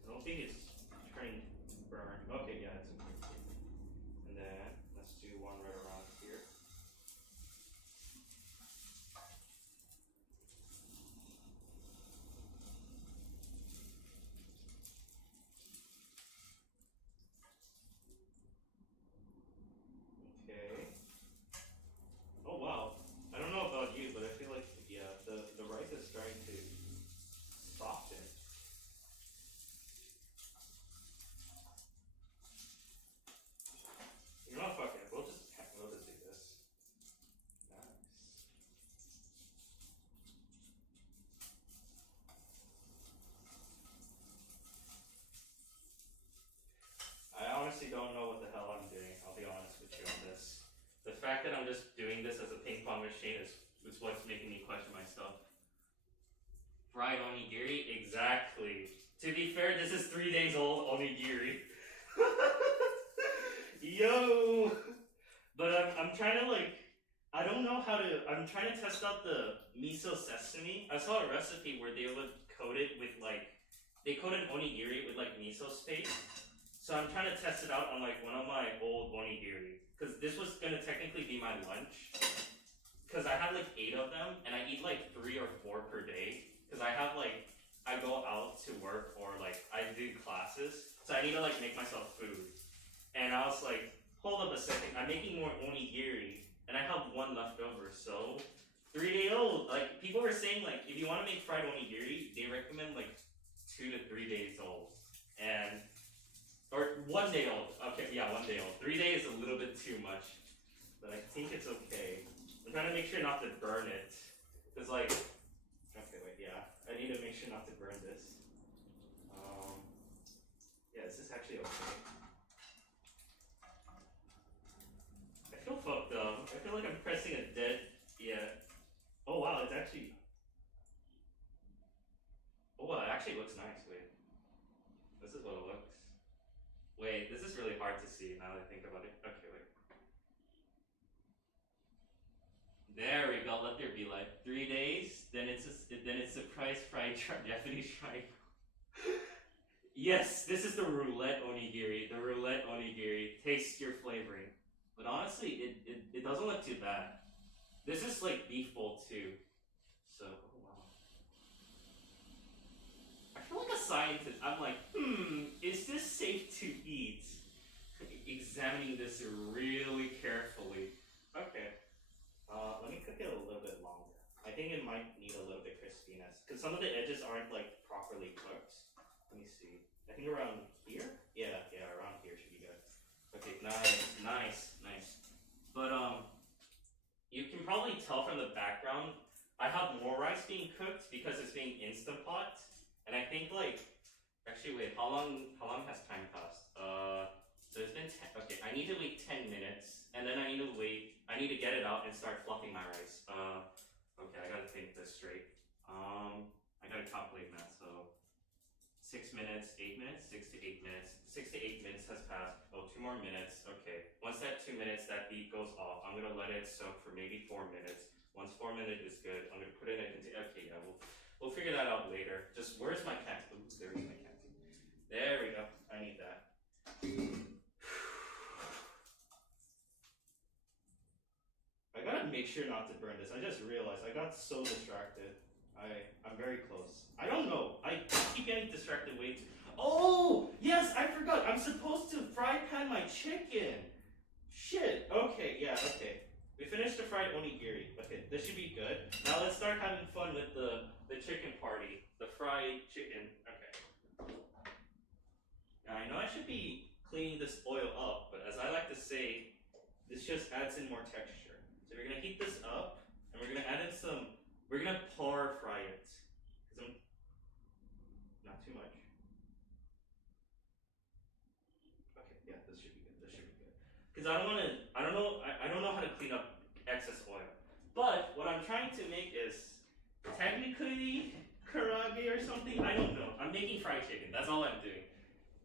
I don't think it's turning burn. Okay, yeah, it's okay. And then let's do one right around here. Okay. Oh wow. I don't know about you, but I feel like yeah, the rice is starting to soften. The fact that I'm just doing this as a ping pong machine is what's making me question myself. Fried onigiri? Exactly. To be fair, this is 3 days old onigiri. Yo! But I'm trying to like, I don't know how to, I'm trying to test out the miso sesame. I saw a recipe where they would coat it with like, they coated onigiri with like miso paste. So I'm trying to test it out on like one of my old onigiri. Because this was going to technically be my lunch. Because I have like 8 of them and I eat like 3 or 4 per day. Because I have like, I go out to work or like I do classes. So I need to like make myself food. And I was like, hold up a second, I'm making more onigiri and I have 1 left over. So 3-day old, like people were saying like if you want to make fried onigiri, they recommend like 2 to 3 days old. And or 1 day old. Okay, yeah, 1 day old. 3 days is a little bit too much. But I think it's okay. I'm trying to make sure not to burn it. Cause like, okay, wait, yeah. I need to make sure not to burn this. Yeah, this is actually okay. I feel fucked up. I feel like I'm pressing a dead, yeah. Oh wow, it's actually, oh wow, it actually looks nice, wait. This is what it looks. Wait, this is really hard to see now that I think about it. Okay, wait. There we go, let there be like 3 days, then it's surprise fried Japanese fried. Yes, this is the roulette onigiri. The roulette onigiri. Taste your flavoring. But honestly, it doesn't look too bad. This is like beef bowl too. So, oh wow. I feel like a scientist. I'm like, is this safe to eat? Examining this really carefully. Okay. Let me cook it a little bit longer. I think it might need a little bit crispiness. Because some of the edges aren't like properly cooked. Let me see. I think around here? Yeah, around here should be good. Okay, nice. But you can probably tell from the background, I have more rice being cooked because it's being Instant Pot. And I think like, actually wait, how long has time passed? So it's been okay, I need to wait 10 minutes, and then I need to get it out and start fluffing my rice. Okay, I gotta think this straight. I gotta calculate that, so 6 minutes, 8 minutes, 6 to 8 minutes. 6 to 8 minutes has passed. Oh, 2 more minutes. Okay. Once that 2 minutes, that beat goes off, I'm gonna let it soak for maybe 4 minutes. Once 4 minutes is good, I'm gonna put it into. Okay, yeah, we'll figure that out later. Just where's my cat? Ooh, there's my cat. There we go. I need that. I gotta make sure not to burn this. I just realized I got so distracted. I'm very close. I don't know. I keep getting distracted way too. Oh, yes, I forgot. I'm supposed to fry pan my chicken. Shit. Okay, yeah, okay. We finished the fried onigiri. Okay, this should be good. Now let's start having fun with the chicken party. The fried chicken. Okay. Now I know I should be cleaning this oil up, but as I like to say, this just adds in more texture. So we're gonna heat this up, and we're gonna add in some. We're gonna par fry it, cause not too much. Okay, yeah, this should be good. This should be good. Cause I don't know how to clean up excess oil. But what I'm trying to make is technically karaage or something. I don't know. I'm making fried chicken. That's all I'm doing.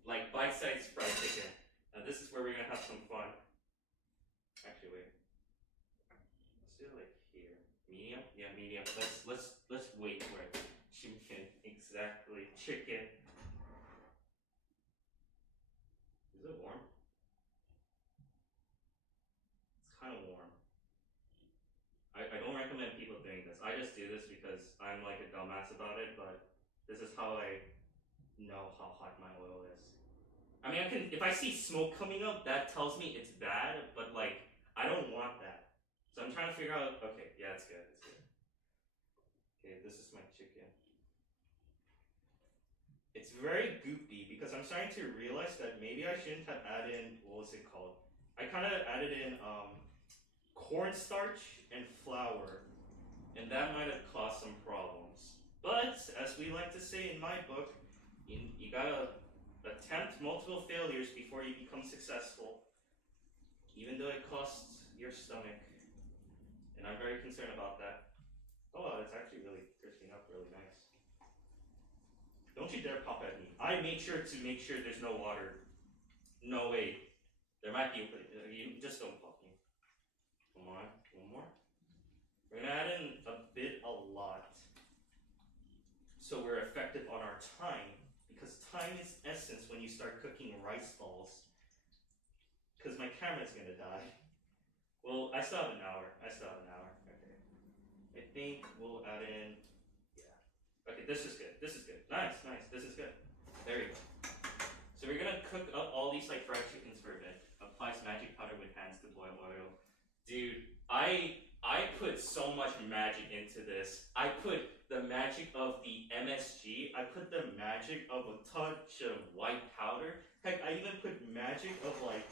Like bite-sized fried chicken. Now this is where we're gonna have some fun. Actually, wait. Let's do it like here. Medium? Yeah, medium. Let's wait for it. Chicken. Exactly. Chicken. Is it warm? It's kind of warm. I don't recommend people doing this. I just do this because I'm like a dumbass about it, but this is how I know how hot my oil is. I mean, if I see smoke coming up, that tells me it's bad, but like, I don't want that. So I'm trying to figure out, okay, yeah, it's good, it's good. Okay, this is my chicken. It's very goopy because I'm starting to realize that maybe I shouldn't have added in, what was it called? I kind of added in cornstarch and flour, and that might have caused some problems. But, as we like to say in my book, you gotta attempt multiple failures before you become successful. Even though it costs your stomach, and I'm very concerned about that. Oh, it's actually really crisping up really nice. Don't you dare pop at me. I made sure to make sure there's no water. No, wait. There might be, you just don't pop me. Come on, one more. We're gonna add in a lot. So we're effective on our time, because time is essence when you start cooking rice balls. Because my camera's gonna die. Well, I still have an hour. Okay. I think we'll add in, yeah. Okay, this is good. Nice. This is good. There you go. So we're gonna cook up all these like fried chickens for a bit. Applies magic powder with hands to boil oil. Dude, I put so much magic into this. I put the magic of the MSG. I put the magic of a touch of white powder. Heck, I even put magic of like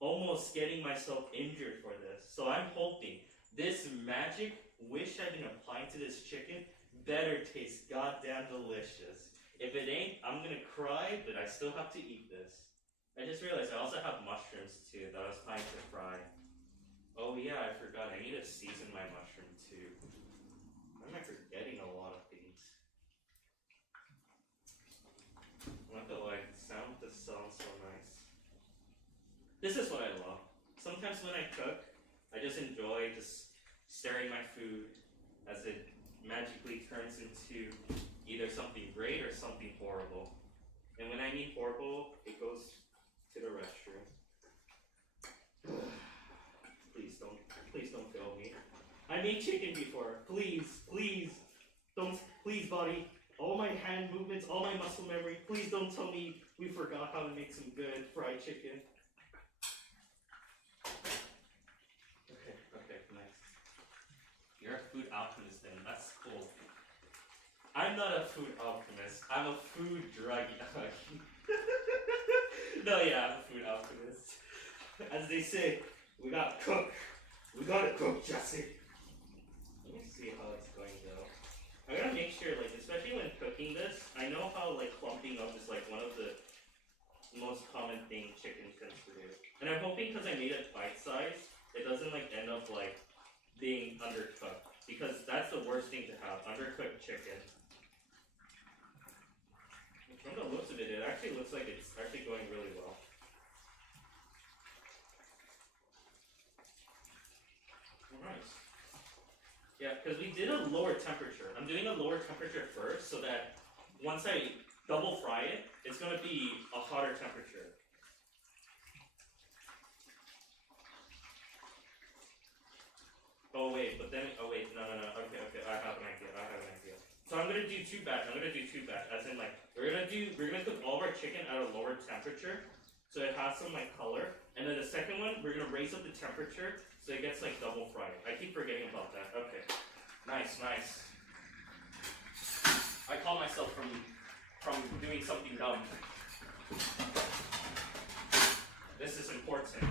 almost getting myself injured for this. So I'm hoping this magic wish I've been applying to this chicken better taste goddamn delicious. If it ain't, I'm gonna cry, but I still have to eat this. I just realized I also have mushrooms too that I was planning to fry. Oh yeah, I forgot. I need to season my mushroom too. Why am I forgetting a lot of things? I feel like this sounds so nice. This is what I love. Sometimes when I cook, I just enjoy just staring my food as it magically turns into either something great or something horrible. And when I mean horrible, it goes to the restroom. Please don't fail me. I made chicken before. Please, don't, please body. All my hand movements, all my muscle memory, please don't tell me we forgot how to make some good fried chicken. Okay, nice. You're a food alchemist then, that's cool. I'm not a food alchemist, I'm a food druggie. No, yeah, I'm a food alchemist. As they say, we gotta cook. We gotta cook, Jesse. Let me see how it's going though. I gotta make sure, like, especially when cooking this, I know how, like, clumping up is, like, one of the most common things chicken tends to do. And I'm hoping because I made it bite-sized, it doesn't, like, end up, like, being undercooked. Because that's the worst thing to have, undercooked chicken. From the looks of it, it actually looks like it's actually going really well. Nice. Yeah, because we did a lower temperature. I'm doing a lower temperature first so that once I double fry it, it's going to be a hotter temperature. Oh wait, no, okay, I have an idea. So I'm gonna do two batch, as in like, we're gonna cook all of our chicken at a lower temperature, so it has some like color, and then the second one, we're gonna raise up the temperature, so it gets like double fried. I keep forgetting about that, okay. Nice. I call myself from doing something dumb. This is important.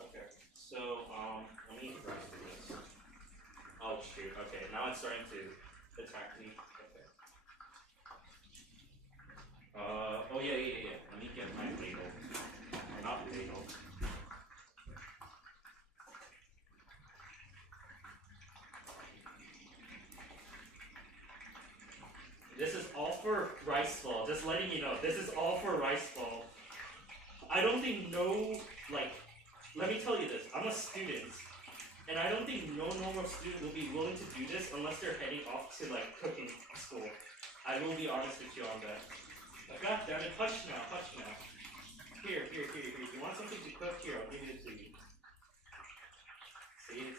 Okay, so, let me try to do this. Oh shoot, okay, now it's starting to attack me. Okay. Oh yeah. Let me get my ladle. Not ladle. This is all for rice ball, just letting you know, this is all for rice ball. I don't think let me tell you this, I'm a student. And I don't think no normal student will be willing to do this unless they're heading off to like cooking school. I will be honest with you on that. But god damn it, hush now. Here. You want something to cook? Here, I'll give it to you. See,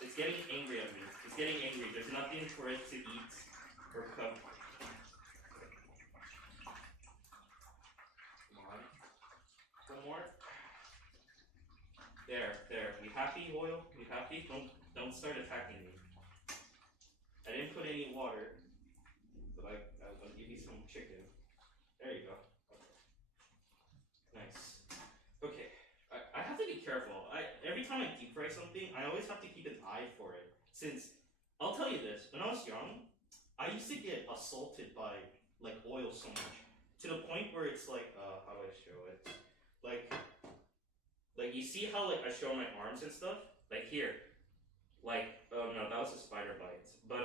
it's getting angry at me. It's getting angry. There's nothing for it to eat or cook. Come on. One more. There. You happy, Oil? You happy? Don't start attacking me. I didn't put any water, but I'll give you some chicken. There you go. Okay. Nice. Okay. I have to be careful. Every time I deep fry something, I always have to keep an eye for it. Since I'll tell you this, when I was young, I used to get assaulted by like oil so much to the point where it's like how do I show it? Like Like you see how like I show my arms and stuff? Like here. Like oh no, that was a spider bite. But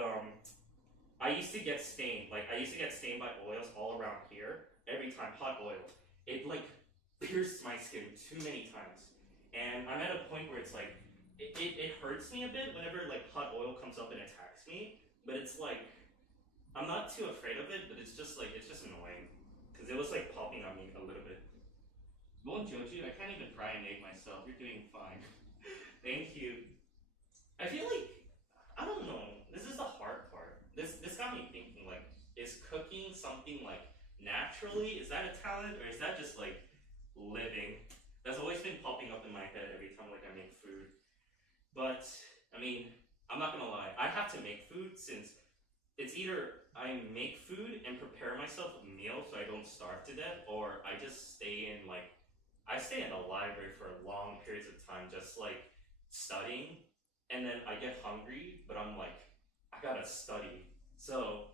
I used to get stained. Like I used to get stained by oils all around here. Every time hot oil. It like pierced my skin too many times. And I'm at a point where it's like it hurts me a bit whenever like hot oil comes up and attacks me. But it's like I'm not too afraid of it, but it's just annoying. Cause it was like popping on me a little bit. Won't Joji, I can't even fry an egg myself. You're doing fine. Thank you. I feel like I don't know. This is the hard part. This got me thinking. Like, is cooking something like naturally? Is that a talent, or is that just like living? That's always been popping up in my head every time like I make food. But I mean, I'm not gonna lie. I have to make food since it's either I make food and prepare myself a meal so I don't starve to death, or I just stay in like I stay in the library for long periods of time, just like studying. And then I get hungry, but I'm like, I gotta study. So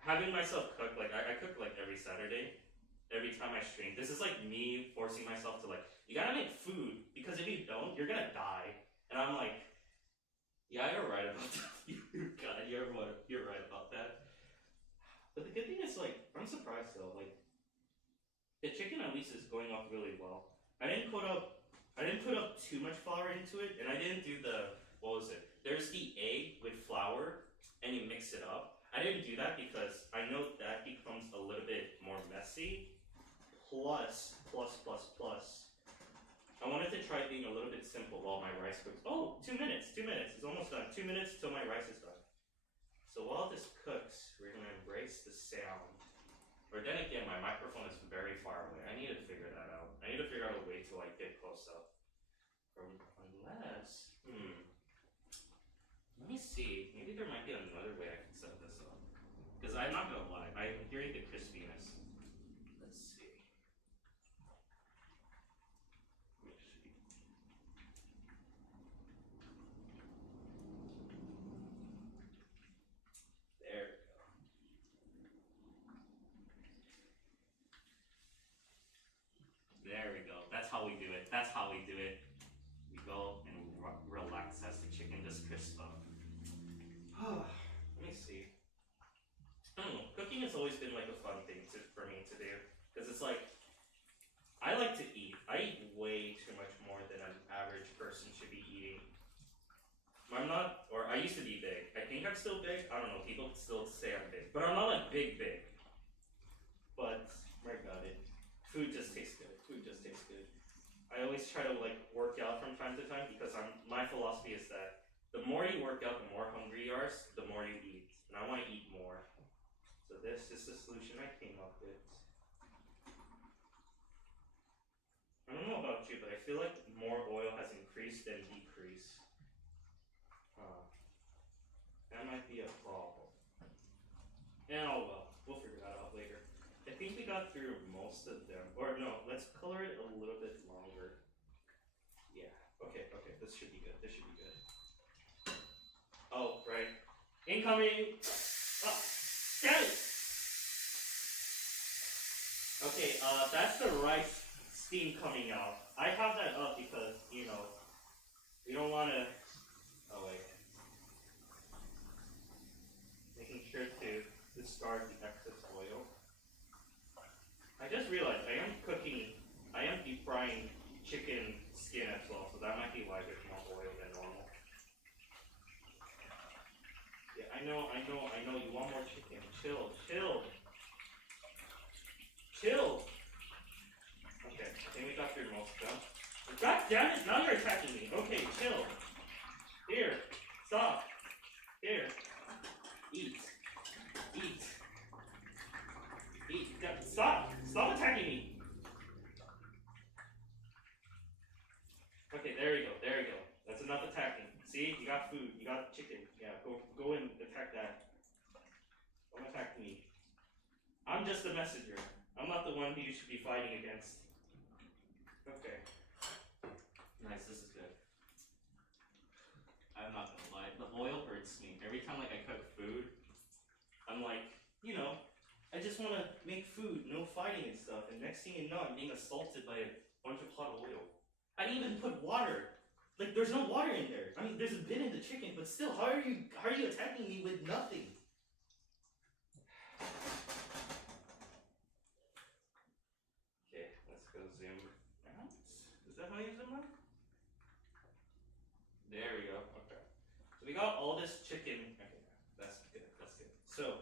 having myself cook, like I cook like every Saturday, every time I stream. This is like me forcing myself to like, you gotta make food because if you don't, you're gonna die. And I'm like, yeah, you're right about that. God, you're right about that. But the good thing is like, I'm surprised though. Like the chicken at least is going off really well. I didn't put up too much flour into it, and I didn't do the what was it? There's the egg with flour, and you mix it up. I didn't do that because I know that becomes a little bit more messy. Plus, I wanted to try being a little bit simple while my rice cooks. Oh, 2 minutes. It's almost done. 2 minutes till my rice is done. So while this cooks, we're gonna embrace the sound. Or then again, my microphone is very far away. I need to figure that out. I need to figure out a way to like get close up. Unless, let me see. Maybe there might be another way I can set this up. Because I'm not gonna lie, I'm hearing the crispiness. Let's see. There we go. There we go. That's how we do it. We go and relax as the chicken just crisps up. Let me see. I don't know. Cooking has always been like a fun thing for me to do. Because it's like, I like to eat. I eat way too much more than an average person should be eating. I'm not, or I used to be big. I think I'm still big. I don't know. People still say I'm big. But I'm not like big. But, my God, food just tastes good. I always try to like work out from time to time because my philosophy is that the more you work out, the more hungry you are, the more you eat. And I want to eat more. So this is the solution I came up with. I don't know about you, but I feel like more oil has increased than decreased. That might be a problem. And oh well, we'll figure that out later. I think we got through most of them. Or no, let's color it a little bit longer. Yeah, okay, this should be good. Oh, right. Incoming! Oh, damn it! Okay, that's the rice steam coming out. I have that up because, you know, we don't want to... Oh, wait. Making sure to discard the excess oil. I just realized I am deep frying chicken skin as well, so that might be why there's more oil than normal. Yeah, I know, you want more chicken. Chill. Okay, I think we got through most of them. God damn it, now you're attacking me. Okay, chill. Here, stop. Here. Eat. Stop attacking me. Okay, there we go. That's enough attacking. See, you got food, you got chicken. Yeah, go and attack that. Don't attack me. I'm just a messenger. I'm not the one who you should be fighting against. Okay. Nice, this is good. I'm not gonna lie, the oil hurts me. Every time like I cook food, I'm like, you know, I just want to make food, no fighting and stuff. And next thing you know, I'm being assaulted by a bunch of hot oil. I didn't even put water. Like, there's no water in there. I mean, there's a bit in the chicken, but still, how are you attacking me with nothing? Okay, let's go zoom out. Is that how you zoom out? There we go. Okay. So we got all this chicken. Okay, that's good. That's good. So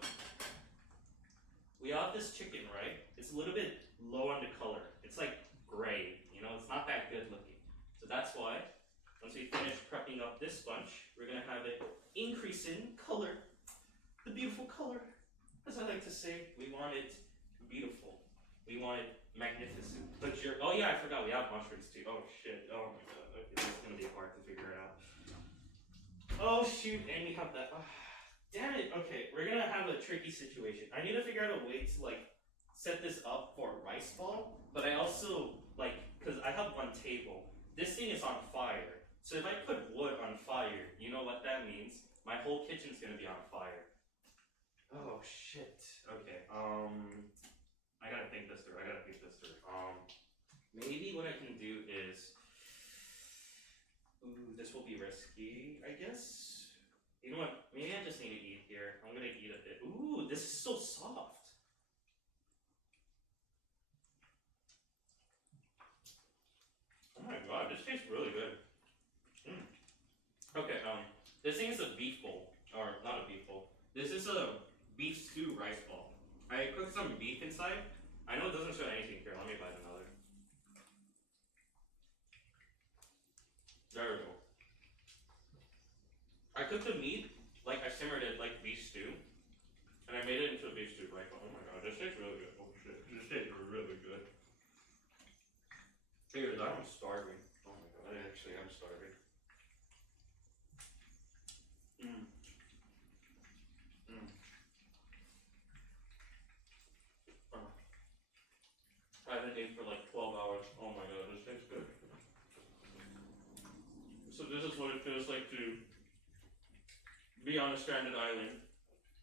we have this chicken, right? It's a little bit low on the color. It's like gray. You know, it's not that good looking. So that's why once we finish prepping up this bunch, we're gonna have it increase in color. The beautiful color. As I like to say, we want it beautiful. We want it magnificent. Oh yeah, I forgot we have mushrooms too. Oh shit. Oh my god. Okay, this is gonna be hard to figure it out. Oh shoot, and we have that. Damn it. Okay, we're gonna have a tricky situation. I need to figure out a way to like set this up for a rice ball, but I also like, cause I have one table. This thing is on fire. So if I put wood on fire, you know what that means? My whole kitchen's gonna be on fire. Oh shit. Okay. I gotta think this through. Maybe what I can do is, ooh, this will be risky, I guess. You know what? Maybe I just need to eat here. I'm gonna eat a bit. Ooh, this is so soft. Oh my god, this tastes really good. Okay, this thing is a beef bowl, or not a beef bowl. This is a beef stew rice ball. I cooked some beef inside. I know it doesn't show anything here. Let me bite another. There we go. I cooked the meat, like I simmered it like beef stew, and I made it into a beef stew rice ball. Oh my god, this tastes really good. Oh shit, this tastes really good. Dude, I'm starving. Oh my god, actually I'm starving. I haven't ate for like 12 hours. Oh my god, this tastes good. So this is what it feels like to be on a stranded island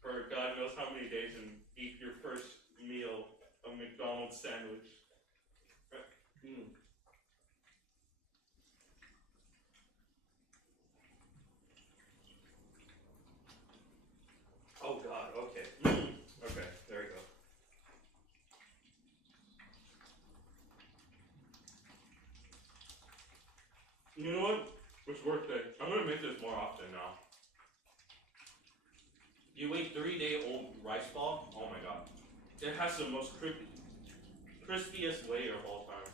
for God knows how many days and eat your first meal, a McDonald's sandwich. Oh god, okay. Okay, there we go. You know what? It's worth it. I'm gonna make this more often now. You wait 3-day-old rice ball? Oh my god. It has the most crispiest layer of all time.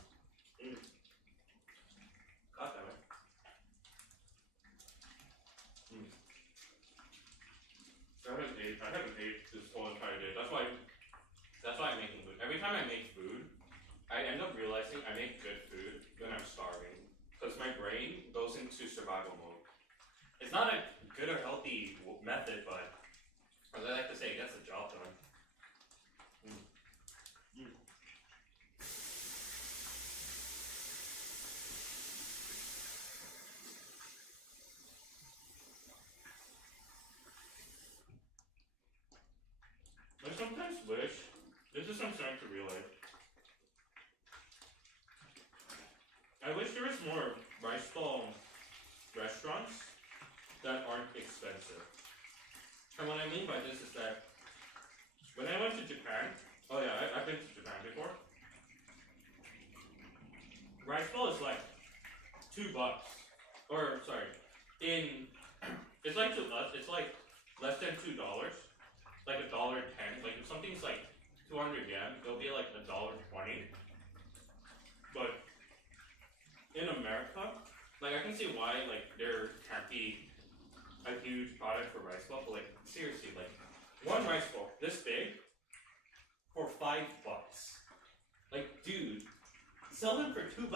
God damn it. I haven't ate this whole entire day. That's why I'm making food. Every time I make food, I end up realizing I make good food when I'm starving. Because my brain goes into survival mode. It's not a good or healthy method, but as I like to say, it gets the job done. I sometimes wish, this is something I'm starting to realize, I wish there was more rice ball restaurants that aren't expensive. And what I mean by this is that when I went to Japan, oh yeah, I've been to Japan before. Rice ball is like $2, or sorry, it's like to us, it's like less than $2, like $1.10. Like if something's like 200 yen, it'll be like $1.20. But in America, like I can see why like there can't be a huge product for rice ball, but like seriously, like one rice ball this big for $5. Like dude, sell them for $2.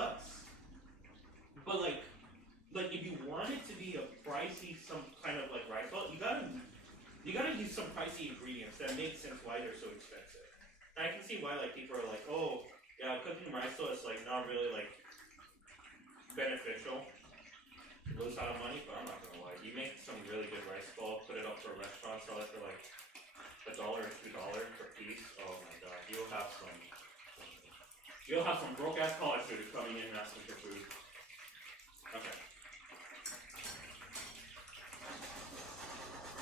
But like if you want it to be a pricey some kind of like rice ball, you gotta use some pricey ingredients that make sense why they're so expensive. And I can see why like people are like, oh yeah, cooking rice ball is like not really like beneficial. You lose out of money, but I'm not gonna lie. You make some really good rice ball, put it up for a restaurant, sell it for like $1 or $2 per piece. Oh my god, you'll have some broke ass college students coming in and asking for food. Okay.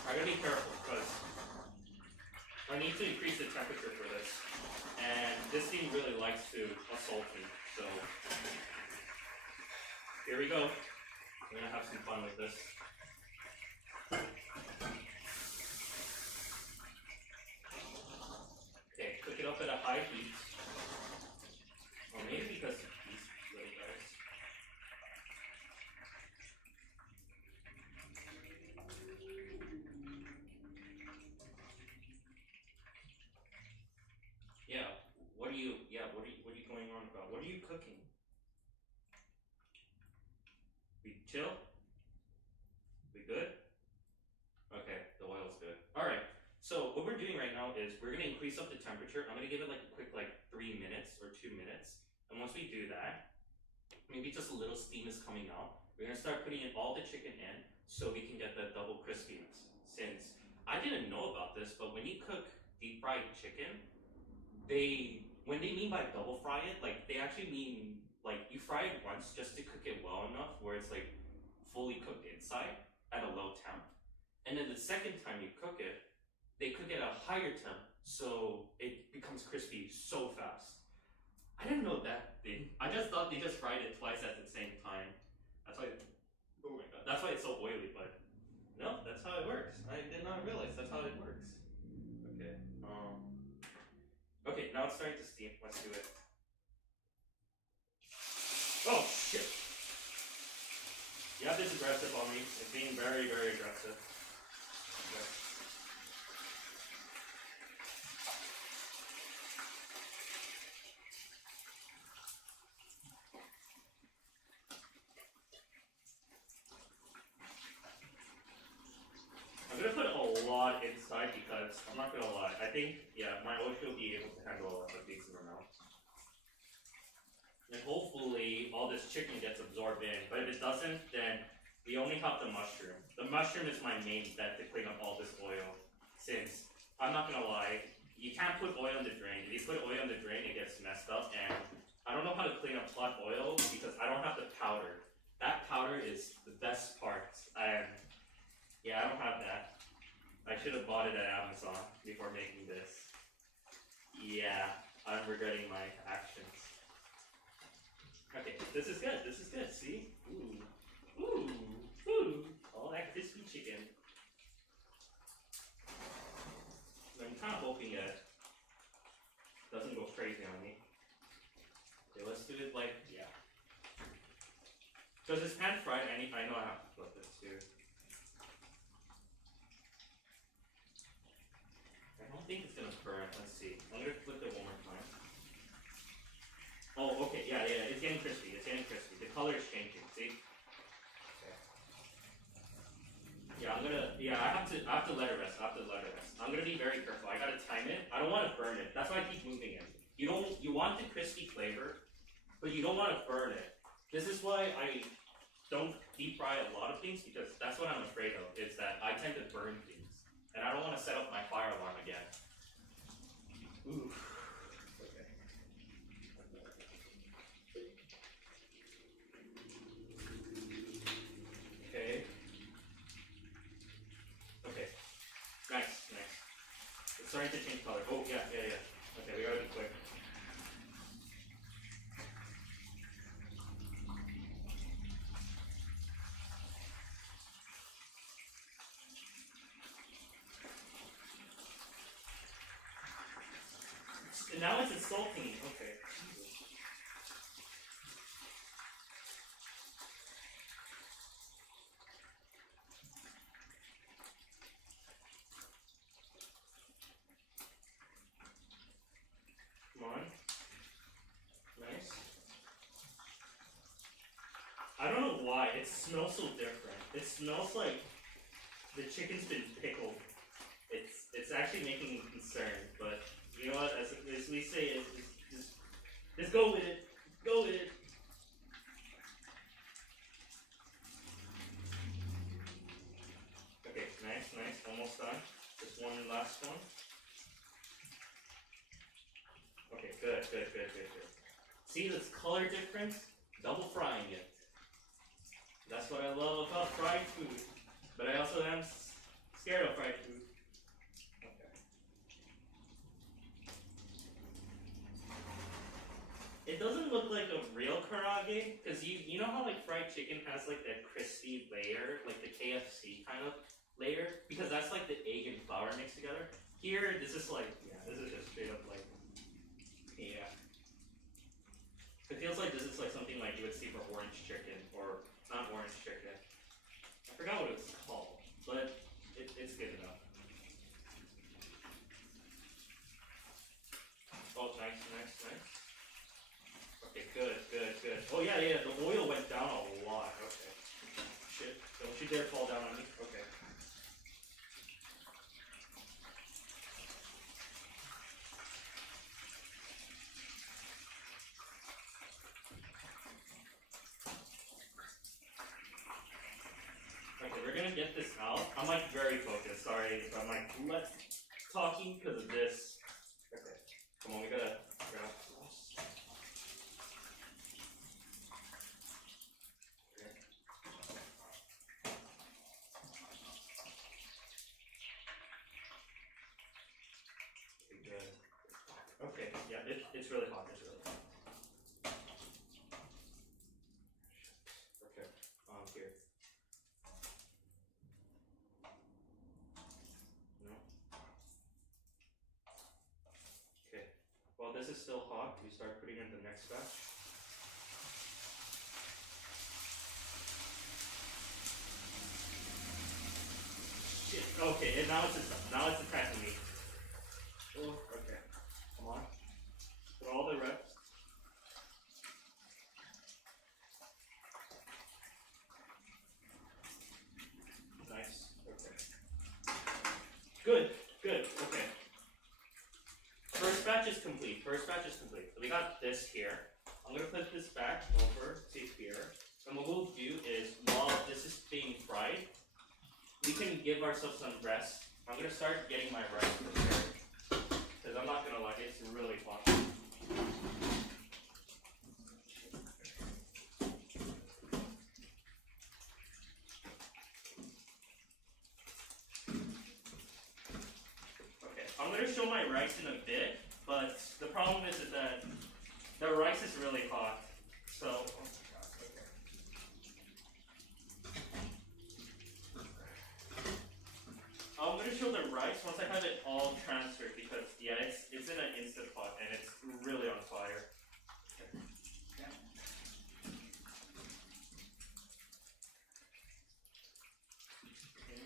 I gotta be careful because I need to increase the temperature for this, and this thing really likes to assault me. So here we go. We're gonna have some fun with this. Okay, cook it up at a high heat. Or maybe because of these little guys. Yeah. What are you going on about? What are you cooking? We chill? We good? Okay, the oil's good. Alright, so what we're doing right now is we're gonna increase up the temperature. I'm gonna give it like a quick 3 minutes or 2 minutes. And once we do that, maybe just a little steam is coming out. We're gonna start putting in all the chicken in so we can get the double crispiness. Since I didn't know about this, but when you cook deep fried chicken, when they mean by double fry it, they actually mean you fry it once just to cook it well enough where it's fully cooked inside at a low temp. And then the second time you cook it, they cook it at a higher temp so it becomes crispy so fast. I didn't know that thing. I just thought they just fried it twice at the same time. That's why, oh my god, that's why it's so oily, but no, that's how it works. I did not realize that's how it works. Okay, okay, now it's starting to steam. Let's do it. Oh, shit. You have this aggressive on me. It's being very, very aggressive. Okay. I'm gonna put a lot inside because I'm not gonna lie. I think, yeah, my oyster will be able to handle a decent amount. And hopefully all this chicken gets absorbed in. But if it doesn't, then we only have the mushroom. The mushroom is my main bet to clean up all this oil. Since, I'm not gonna lie, you can't put oil in the drain. If you put oil in the drain, it gets messed up. And I don't know how to clean up hot oil because I don't have the powder. That powder is the best part. And yeah, I don't have that. I should have bought it at Amazon before making this. Yeah, I'm regretting my actions. Okay, this is good. This is good. See? Ooh. Ooh. Ooh. All that crispy chicken. I'm kind of hoping it doesn't go crazy on me. Okay, let's do it yeah. So is this pan fried? I know I have to flip this too. I don't think it's gonna burn. Let's see. I'm gonna flip it one more time. Oh, okay, yeah, it's getting crispy, The color is changing, see? Okay. Yeah, I have to let it rest, I'm gonna be very careful, I gotta time it. I don't wanna burn it, that's why I keep moving it. You want the crispy flavor, but you don't wanna burn it. This is why I don't deep fry a lot of things, because that's what I'm afraid of, is that I tend to burn things. And I don't wanna set up my fire alarm again. Ooh. Okay. Nice. It's starting to change color. Oh, yeah. Okay, we gotta be quick. Now it's insulting me. Okay. Come on. Nice. I don't know why, it smells so different. It smells like the chicken's been pickled. It's actually making me concerned, but you know what, as we say, just go with it. Go with it. Okay, nice, almost done. Just one last one. Okay, good. See this color difference? Double frying it. That's what I love about fried food. But I also am scared of fried food. Okay. It doesn't look like a real karaage, because you know how like fried chicken has like that crispy layer, like the KFC kind of layer? Because that's like the egg and flour mixed together. Here, this is like, yeah, this is just straight up like, yeah. It feels like this is like something like you would see for orange chicken, or not orange chicken. I forgot what it's called, but it's good enough. Oh, nice, nice, nice. Okay, good, good, good. Oh yeah, yeah, the oil went down a lot. Okay. Shit, don't you dare fall down on me. Okay. Okay, we're gonna get this out. I'm like very focused. Sorry if I'm like talking because of this. Okay, come on, we gotta grab this. Okay. Okay, good. Okay, yeah, it's really hot. It's really hot. Okay, here. No. Okay. While this is still hot, we start putting in the next batch. Shit. Okay, and now it's attacking me. Oh, okay. Come on. Put all the reps. Nice. Okay. Good. Good. Okay. First batch is complete. First batch is complete. So we got this here. I'm gonna put this back over to here. And what we'll do is, while this is being fried, we can give ourselves some rest. I'm gonna start getting my rice prepared. Because I'm not gonna lie, it's really fun. Okay, I'm gonna show my rice in a bit, but the problem is that the rice is really hot. So, oh my god, okay. I'm gonna show the rice once I have it all transferred because yeah, it's in an instant pot and it's really on fire. Okay. Yeah. Okay.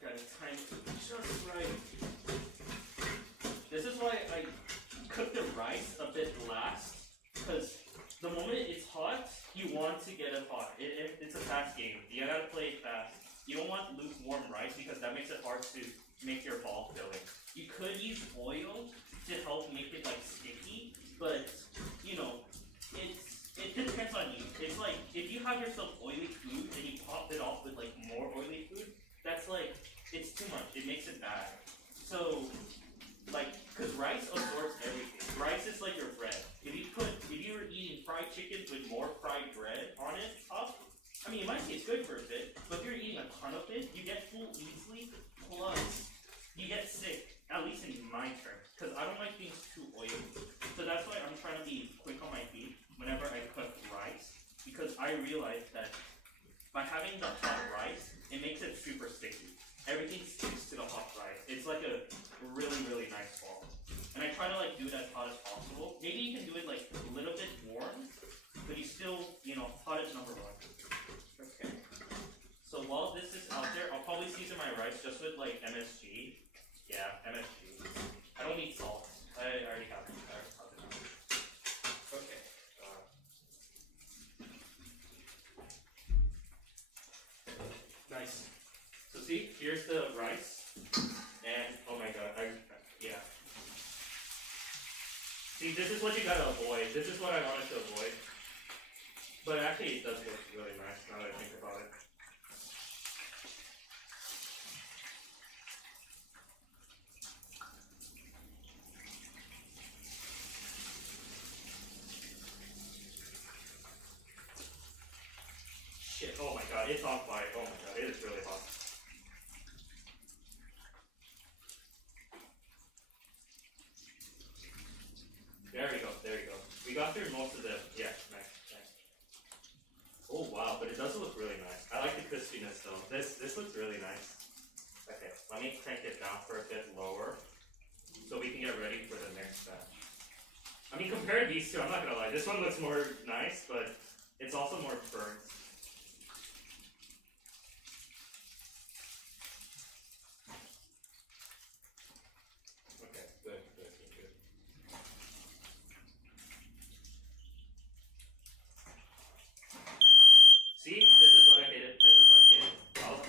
Got it timed just right. This is why I cook the rice a bit last, because the moment it's hot, you want to get it hot. It's a fast game. You gotta play it fast. You don't want lukewarm rice because that makes it hard to make your ball filling. You could use oil to help make it like sticky, but you know, it depends on you. It's like if you have yourself oily food and you pop it off with like more oily food, that's like it's too much. It makes it bad. So like, because rice absorbs everything. Rice is like your bread. If you were eating fried chicken with more fried bread on it, I mean, it might taste good for a bit, but if you're eating a ton of it, you get full easily, plus you get sick, at least in my terms, because I don't like things too oily. So that's why I'm trying to be quick on my feet whenever I cook rice, because I realize that by having the hot rice, it makes it super sticky. Everything sticks to the hot rice. It's like a really, really nice ball. And I try to like do it as hot as possible. Maybe you can do it like a little bit warm, but you still, you know, hot is number one. Okay. So while this is out there, I'll probably season my rice just with like MSG. Yeah, MSG. I don't need salt. I already have it. Okay. Nice. So see, here's the rice, and oh my god, yeah. See, this is what you gotta avoid. This is what I wanted to avoid. But actually, it does look really nice now that I think about it. Shit, oh my god, it's on fire. Oh my god, it is really hot. There we go, there we go. We got through most of the, yeah, nice, nice. Oh wow, but it does look really nice. I like the crispiness though. This looks really nice. Okay, let me crank it down for a bit lower so we can get ready for the next batch. I mean, compared to these two, I'm not gonna lie, this one looks more nice, but it's also more burnt. Okay, good, good, good, good. See, this is what I hated. This is what I hated. Oh.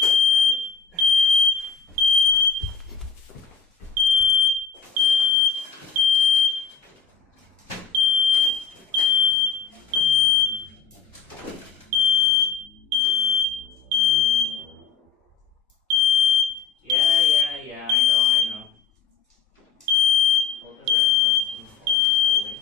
Damn it. Yeah, I know. Hold the red button, hold it.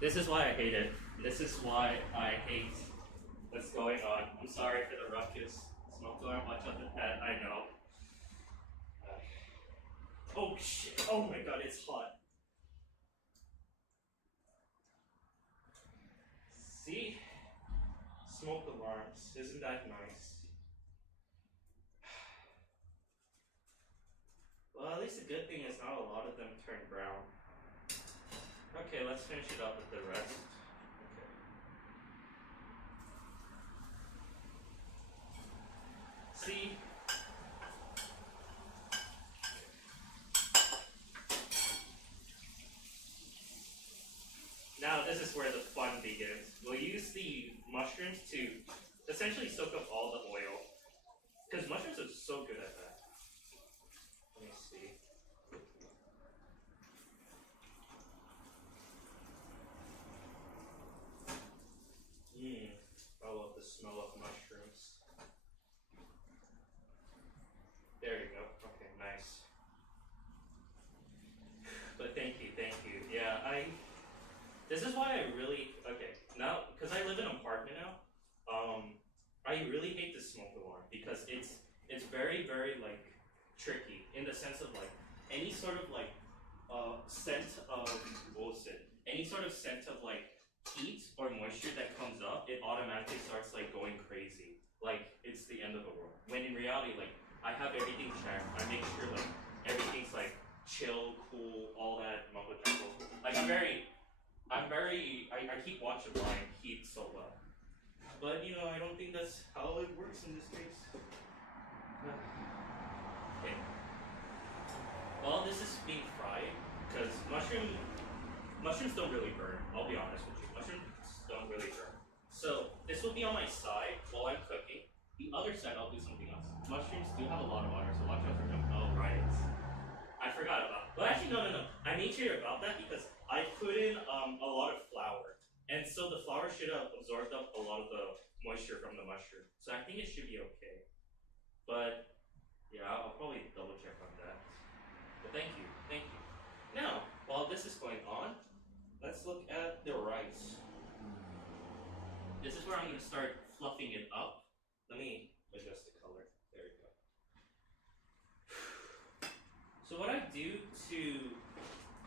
This is why I hate it. This is why I hate what's going on. I'm sorry for the ruckus. Smoke alarm, watch out the pad, I know. Oh shit, oh my god, it's hot. See? Smoke alarms, isn't that nice? Well, at least the good thing is not a lot of them turn brown. Okay, let's finish it up with the rest. Okay. See? Now this is where the fun begins. We'll use the mushrooms to essentially soak up all the oil. Because mushrooms are so good at that. Let me see. I love the smell of mushrooms. There you go. Okay, nice. But thank you, thank you. Yeah, this is why I really, okay, now, because I live in an apartment now, I really hate the smoke alarm because it's very, very, like, tricky in the sense of, like, any sort of, like, scent of, what was it? Any sort of scent of, like, heat or moisture that comes up, it automatically starts, like, going crazy. Like, it's the end of the world. When in reality, like, I have everything checked. I make sure, like, everything's, like, chill, cool, all that mumbo jumbo. Like, I keep watch of my heat so well. But, you know, I don't think that's how it works in this case. Okay. While this is being fried, because mushrooms don't really burn, I'll be honest with you. Mushrooms don't really burn. So, this will be on my side while I'm cooking. The other side, I'll do something else. Mushrooms do have a lot of water, so watch out for them. Oh, right. I forgot about that. Well, actually, no. I made sure about that because I put in a lot of flour. And so the flour should have absorbed up a lot of the moisture from the mushroom. So I think it should be okay. But, yeah, I'll probably double check on that. But thank you. Now, while this is going on, where I'm gonna start fluffing it up. Let me adjust the color. There we go. So what I do to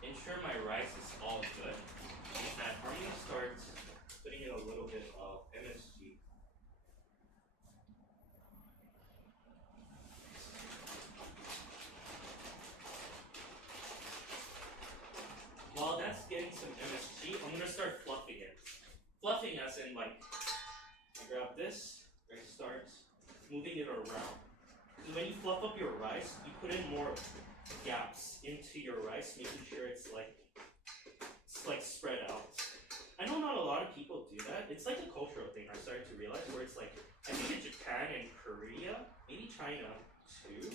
ensure my rice is all good is that I'm gonna start putting in a little bit of MSG. While that's getting some MSG, I'm gonna start fluffing it. Fluffing as in like, I grab this, I start moving it around. So when you fluff up your rice, you put in more gaps into your rice, making sure it's like spread out. I know not a lot of people do that. It's like a cultural thing I started to realize, where it's like, I think in Japan and Korea, maybe China too,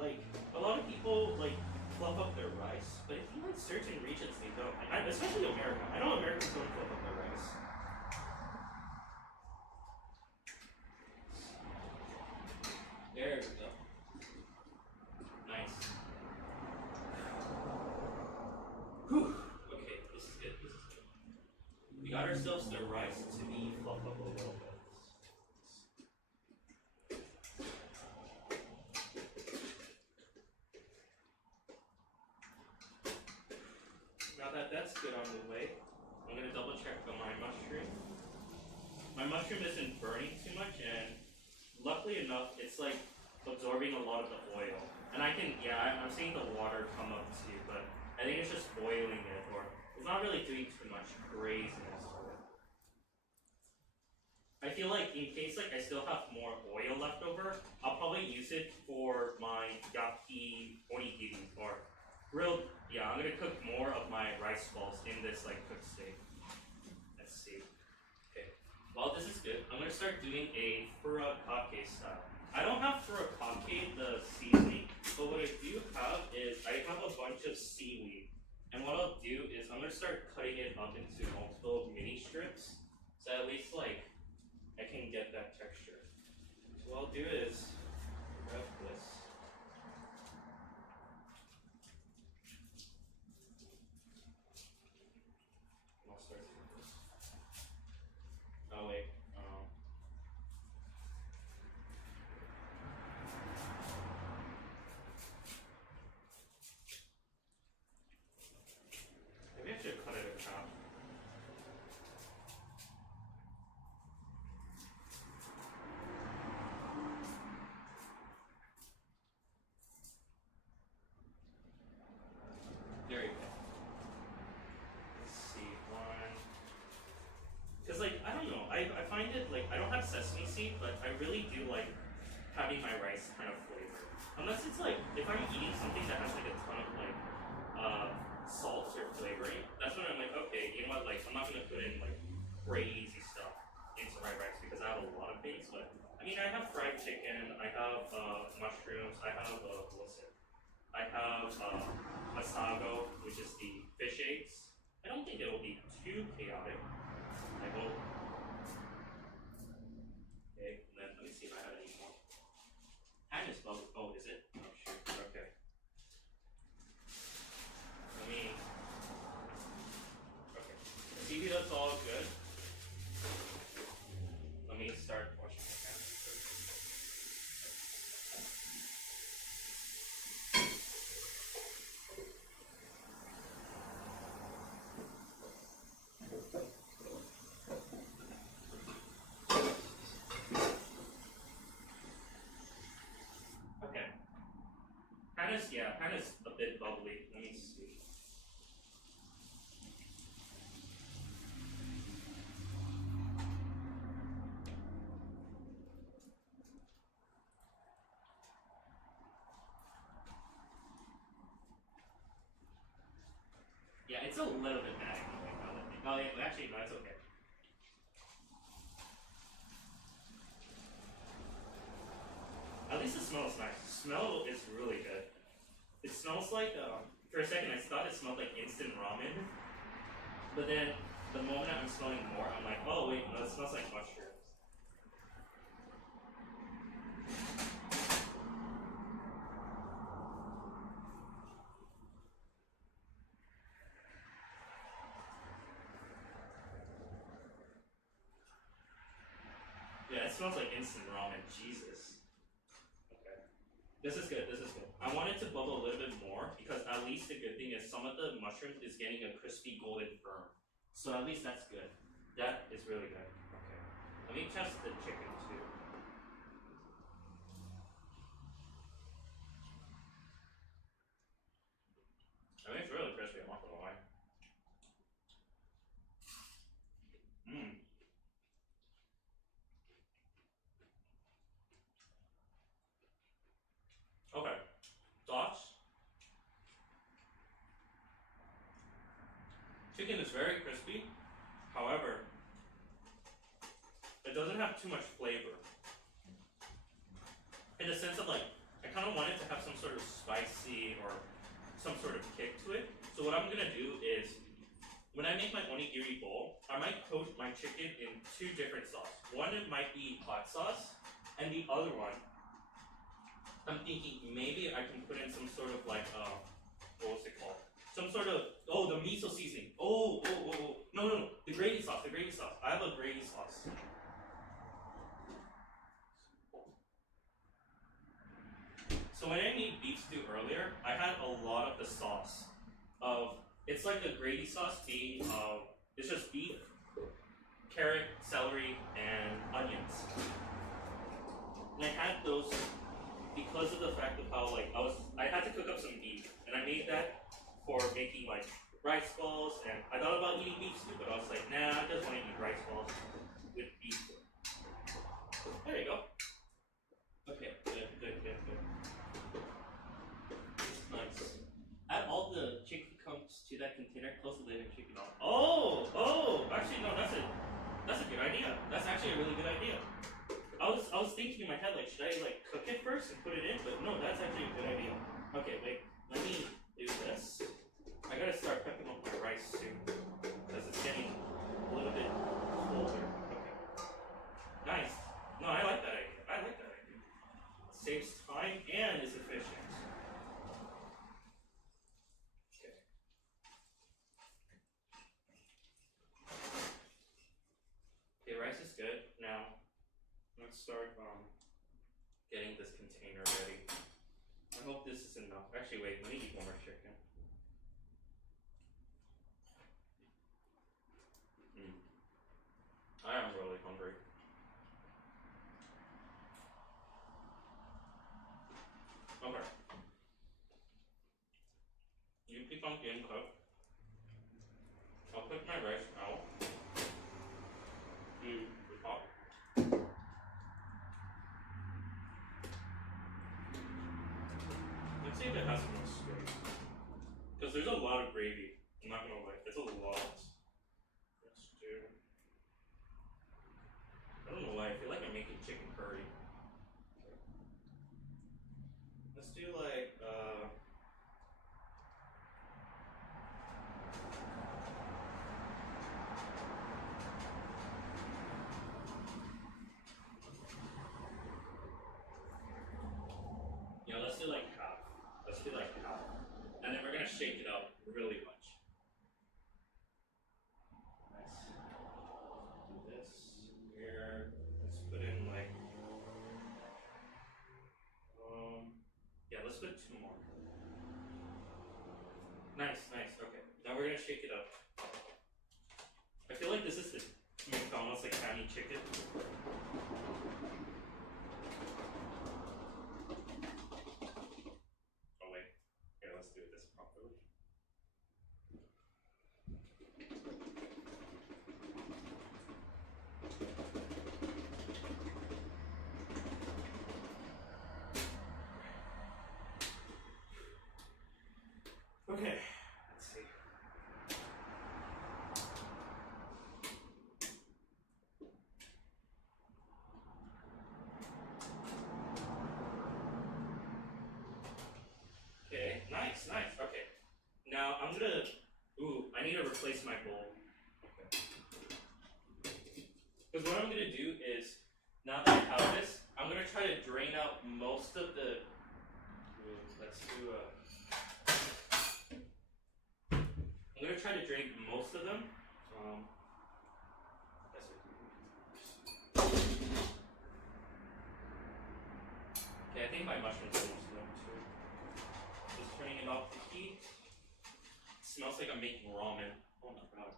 like a lot of people like fluff up their rice, but I think like certain regions they don't. Like, especially America. I know Americans don't fluff up their rice. There we go. Nice. Whew. Okay, this is good. This is good. We got ourselves the rice to be fluffed up a little bit. Now that that's good on the way, I'm gonna double check on my mushroom. My mushroom isn't burning too much, and luckily enough, it's like absorbing a lot of the oil. And I can, yeah, I'm seeing the water come up too, but I think it's just boiling it, or it's not really doing too much craziness to it. I feel like in case like I still have more oil left over, I'll probably use it for my yaki onigiri, or grilled. Yeah, I'm gonna cook more of my rice balls in this like cooked state. Let's see. Okay. While this is good, I'm gonna start doing a furikake style. I don't have furikake, the seasoning, but what I do have is I have a bunch of seaweed. And what I'll do is I'm gonna start cutting it up into multiple mini strips, so at least like I can get that texture. So what I'll do is grab this. I'll start with this. Oh wait. Maybe I should cut it in half. There you go. Let's see, one. Because like, I don't know, I find it like, I don't have sesame seed, but I really do like having my rice kind of flavor. Unless it's like, if I'm eating something that has like a ton of like salt or flavoring, that's when I'm like, okay, you know what, like I'm not gonna put in like crazy stuff into my rice because I have a lot of things. But I mean, I have fried chicken, I have mushrooms, I have what's it? I have masago, which is the fish eggs. I don't think it will be too chaotic. I hope. Okay, and then let me see if I have any more. Hand is bubble. Oh, is it? Oh, shoot. Okay. Let me. Okay. Let's see if that's all good. Let me start washing my hands. Okay. Pan is a bit bubbly. Let me see. Yeah, it's a little bit bad. Oh, yeah, actually, no, it's okay. At least it smells nice. The smell is really good. It smells like, for a second I thought it smelled like instant ramen. But then, the moment I'm smelling more, I'm like, oh wait, no, it smells like mushrooms. smells like instant ramen. Jesus. Okay. This is good. This is good. I want it to bubble a little bit more because at least the good thing is some of the mushrooms is getting a crispy golden firm. So at least that's good. That is really good. Okay. Let me test the chicken too. I mean, it's really crispy. I'm not gonna lie. Mmm. Okay. Thoughts? Chicken is very crispy. However, it doesn't have too much flavor. In the sense of like, I kind of want it to have some sort of spicy or some sort of kick to it. So what I'm gonna do is, when I make my onigiri bowl, I might coat my chicken in 2 different sauces. One it might be hot sauce, and the other one, I'm thinking maybe I can put in some sort of like, what was it called? Some sort of, the miso seasoning. No, the gravy sauce, I have a gravy sauce. So when I made beef stew earlier, I had a lot of the sauce it's like a gravy sauce being, it's just beef, carrot, celery, and onions. And I had those because of the fact of how like I had to cook up some beef, and I made that for making like rice balls, and I thought about eating beef stew, but I was like, nah, I just want to eat rice balls with beef. There you go. Okay, good. Nice. Add all the chicken comes to that container, close the lid and chicken off. Actually no, that's a good idea. That's actually a really good idea. I was thinking in my head, like, should I like cook it first and put it in? But no, that's actually a good idea. Okay, wait, let me do this. I gotta start prepping up my rice soon because it's getting a little bit colder. Okay. Nice. No, I like that idea. Saves time and is efficient. Okay. Okay, rice is good. Now, let's start getting this container ready. I hope this is enough. Actually, wait, let me eat one more chicken. I am really hungry. Okay. You keep on getting cooked. I'll put my rice out. The top. Let's see if it has enough steak. Because there's a lot of gravy. I'm not gonna lie, it's a lot. Let's do. I don't know why, I feel like I'm making chicken curry. Let's do like, yeah, let's do like half. And then we're gonna shake it up really much. Nice. Do this here. Let's put in like, yeah, let's put 2 more. Nice. Okay. Now we're gonna shake it up. I feel like this is the McDonald's like hammy chicken. Oh wait. Here, let's do this properly. Okay, let's see. Okay, nice. Okay. Now I'm gonna, I need to replace my bowl. Okay. Because what I'm gonna do is, now that I have this, I'm gonna try to drain out most of the, let's do I'm gonna try to drain most of them. smoky. It smells like I'm making ramen. Oh my god.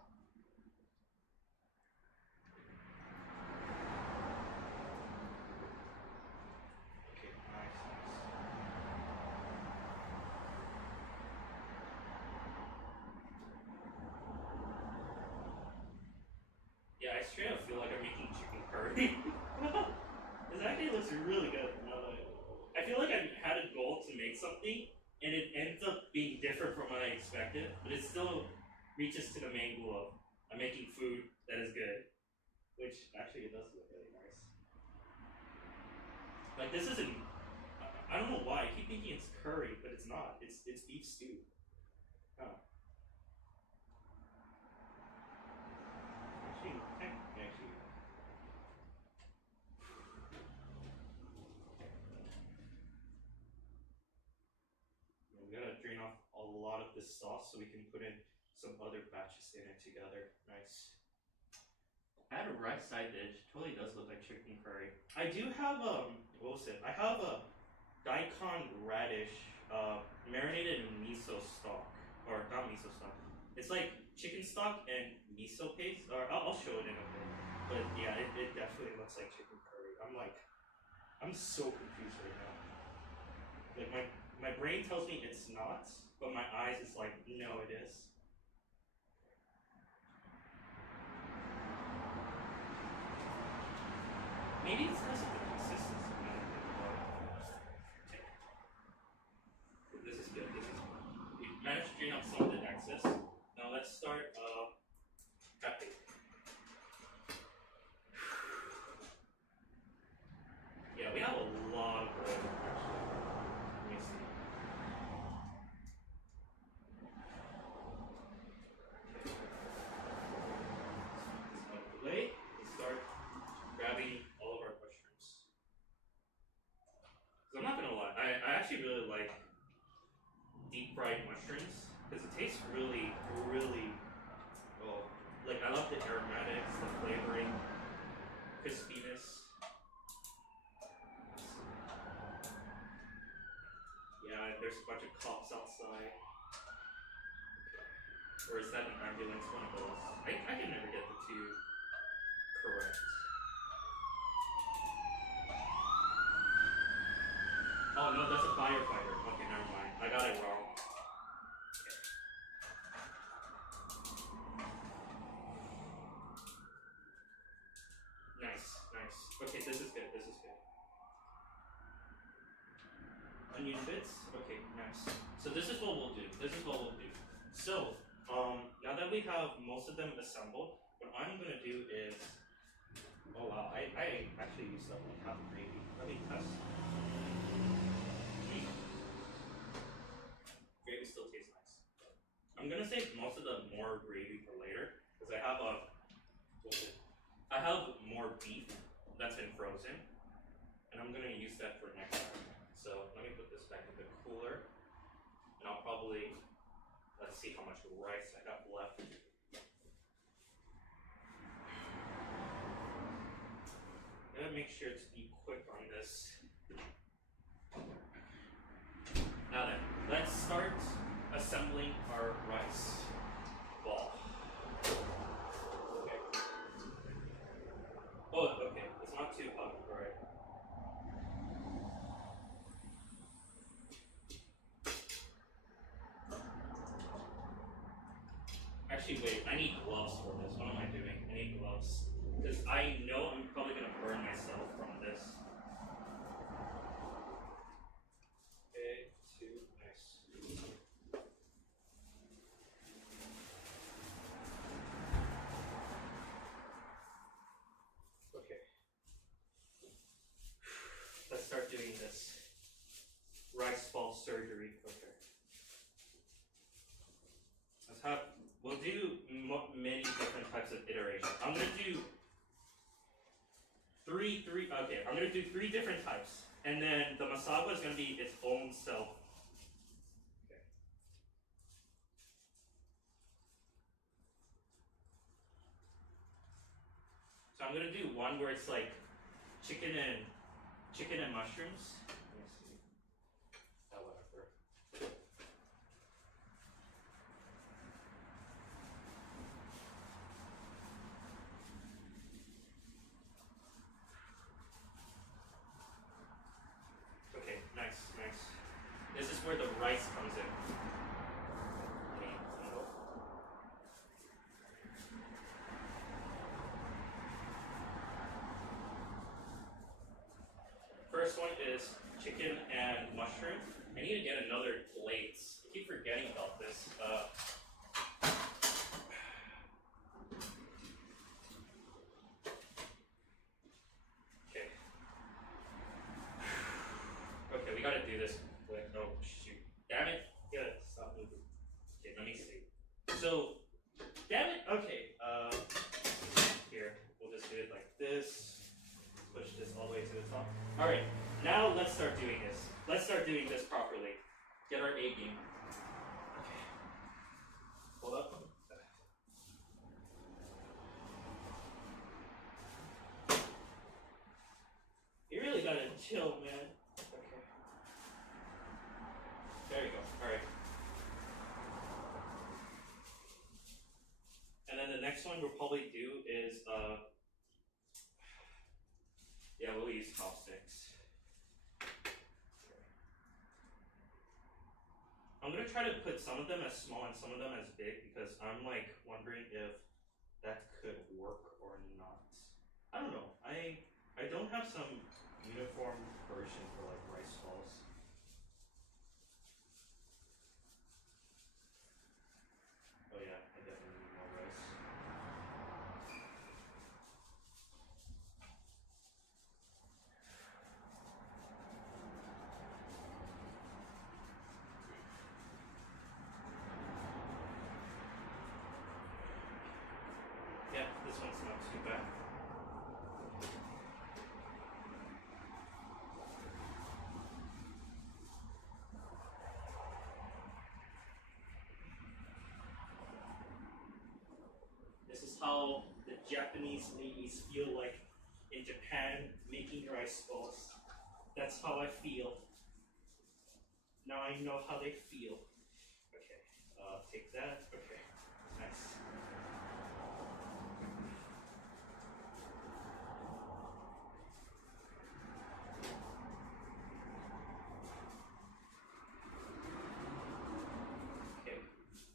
Okay, nice. Yeah, I straight up feel like I'm making chicken curry. This actually looks really good. I feel like I had a goal to make something, and it ends up being different from what I expected, but it still reaches to the main goal of I'm making food that is good, which actually it does look really nice. Like this isn't. I don't know why I keep thinking it's curry, but it's not. It's beef stew. Huh. Actually. I'm gonna drain off a lot of this sauce so we can put in some other batches in it together. Nice. I had a right side dish. Totally does look like chicken curry. I do have what was it? I have a daikon radish marinated in miso stock, or not miso stock. It's like chicken stock and miso paste. Or I'll show it in a bit. But yeah, it definitely looks like chicken curry. I'm so confused right now. Like my brain tells me it's not, but my eyes is like, no, it is. Maybe it's because of the consistency. This is good. We managed to drain out some of the excess. Now let's start prepping. Yeah, we have a lot of oil actually. Let me see. Out of the way, let's start grabbing all of our mushrooms. Because I'm not gonna lie, I actually really like deep fried mushrooms because it tastes really, really well. Like I love the aromatics, the flavoring, crispiness. Yeah, there's a bunch of cops outside. Or is that an ambulance? One of those. I can never get the two correct. Oh no, that's a firefighter. Okay, never mind. I got it wrong. Okay. Nice. Okay, this is good. Onion bits. Okay, nice. So this is what we'll do. So, now that we have most of them assembled, what I'm gonna do is, oh wow, I actually used up like half the gravy. Let me test. Gravy still tastes nice. I'm gonna save most of the more gravy for later because I have more beef that's been frozen, and I'm gonna use that for next time. So let me put this back in the cooler, and I'll probably, let's see how much rice I have left. I'm gonna make sure to be quick on this. Now then, let's start assembling our rice ball. Okay. Oh, okay, it's not too hot, alright. Actually, wait, I need gloves for this. What am I doing? I need gloves. Because I know I'm probably going to burn myself from this. Okay, two, nice. Okay. Let's start doing this. Rice ball surgery. Okay. Let's have, we'll do many different types of iterations. I'm going to do I'm going to do three different types. And then the masaba is going to be its own self. Okay. So I'm going to do one where it's like chicken and mushrooms. Let me see. Oh, whatever. This is where the rice comes in. First one is chicken and mushrooms. I need to get another plate. I keep forgetting about this. Okay. Okay, we gotta do this quick. Oh shoot. Damn it. Gotta stop moving. Okay, let me see. So, damn it. Okay. Here, we'll just do it like this. Push this all the way to the top. Alright, now let's start doing this. Let's start doing this properly. Get our A game. Okay. Hold up. You really gotta chill, man. Okay. There you go. Alright. And then the next one we'll probably do is yeah, we'll use chopsticks. I'm gonna try to put some of them as small and some of them as big because I'm like wondering if that could work or not. I don't know. I don't have some uniform version for like rice balls. Oh yeah, I definitely need more rice. Yeah, this one's not too bad. This is how the Japanese ladies feel like in Japan making rice balls. That's how I feel. Now I know how they feel. Okay, take that. Okay, nice. Okay,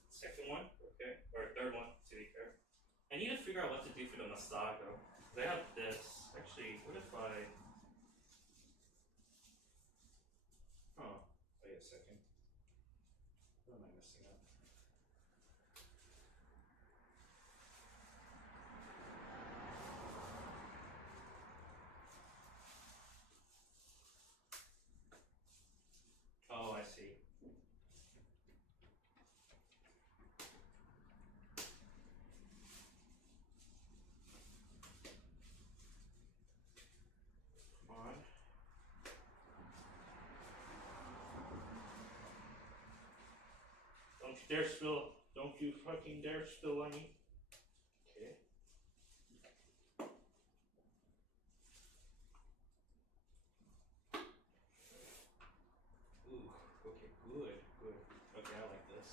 second one. Okay, or third one to be fair. I need to figure out what to do for the Masago. They have this. Actually, what if I... Oh, wait a second. What am I messing up? Oh, I see. Come on. Don't you dare spill. Don't you fucking dare spill on me. Okay. Ooh, okay, good, good. Okay, I like this.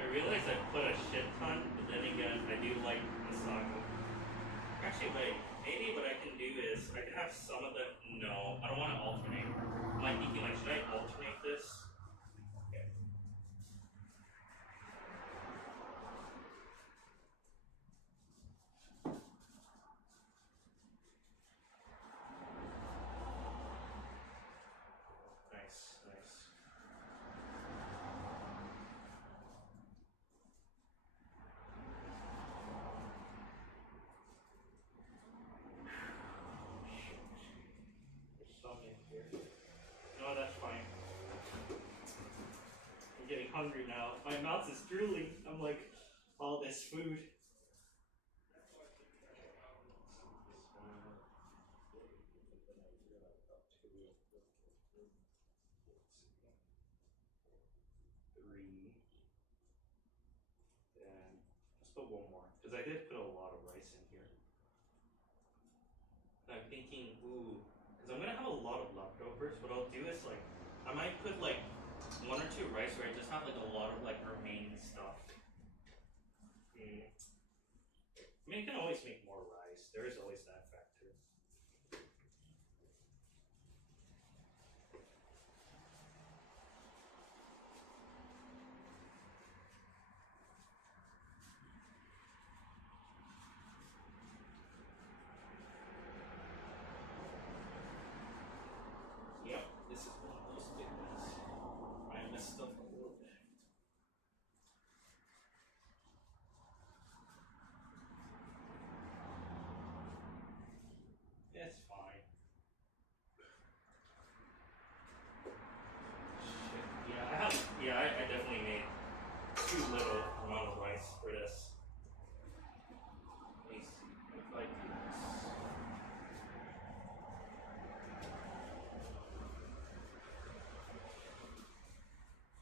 I realize I put a shit ton, but then again, I do like Masago. Actually, wait, maybe what I can do is, I can have some of the, no, I don't want to alternate. I'm like thinking, like, should I alternate this? Okay. Nice, nice. There's some in here. No, that's fine. I'm getting hungry now. My mouth is drooling. I'm like, all this food. Three. Then Let's put one more, because I did put a lot of rice in here. I'm thinking, ooh, because I'm gonna have a lot of leftovers. What I'll do is like, I might put like 1 or 2 rice where I just have like a lot of like remaining stuff. I mean, you can always make more rice. There is always that factor. Yep, this is one of those big ones. I messed up a little bit. It's fine. Shit. Yeah, I definitely made too little amount of rice for this. Let me see if I do this.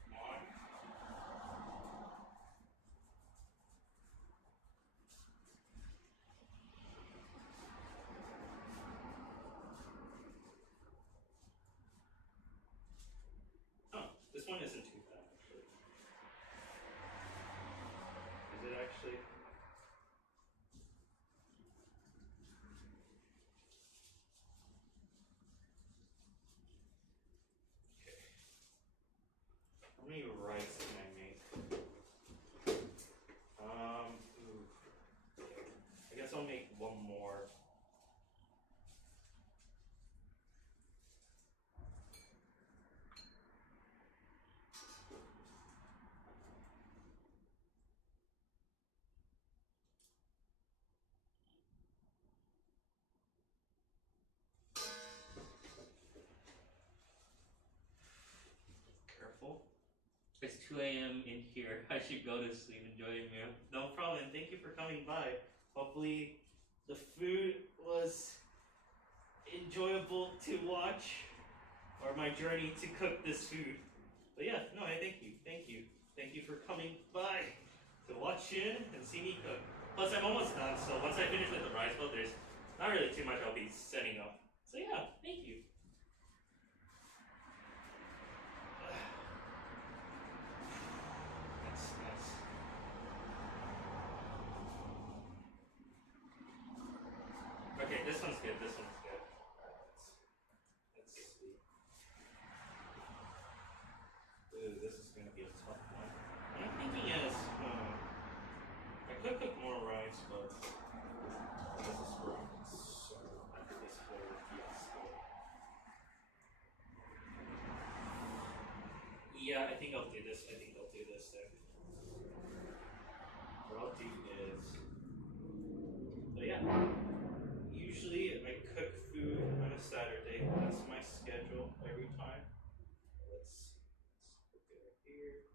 Come on. Oh, this one isn't too bad actually. Is it actually? Okay. How many rice can I make? Ooh. I guess I'll make one more. Careful. It's 2 a.m. in here. I should go to sleep. Enjoy your meal. No problem. Thank you for coming by. Hopefully, the food was enjoyable to watch, or my journey to cook this food. But yeah, no, I thank you. Thank you. Thank you for coming by to watch in and see me cook. Plus, I'm almost done, so once I finish with the rice bowl, there's not really too much I'll be setting up. So yeah, thank you. That's nice. Okay, this one's good. This one's good. Let's see. Ooh, this is gonna be a tough one. What I'm thinking is, I could cook more rice, but this is where I'm concerned after this whole fiasco. Yeah, I think I'll do this. I think I'll do this then. What I'll do is, so yeah. Usually I cook food on a Saturday. That's my schedule every time. Let's put it right here.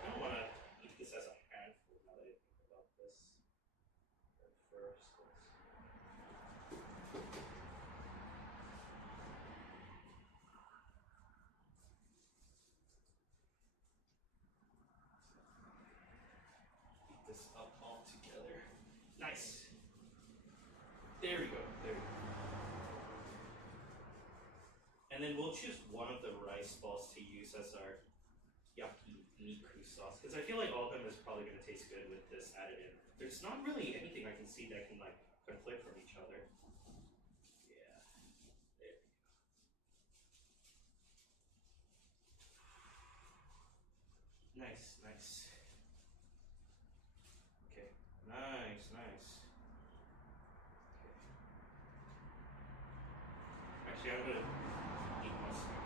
I don't want to eat this as a handful now that I think about this. But first, let's heat this up all together. Nice. There we go. There we go. And then we'll choose one of the rice balls to use as our yakiniku sauce, because I feel like all of them is probably going to taste good with this added in. There's not really anything I can see that can like conflict from each other. Yeah. There we go. Nice, nice. Okay. Nice, nice. Okay. Actually, I'm gonna eat most of it.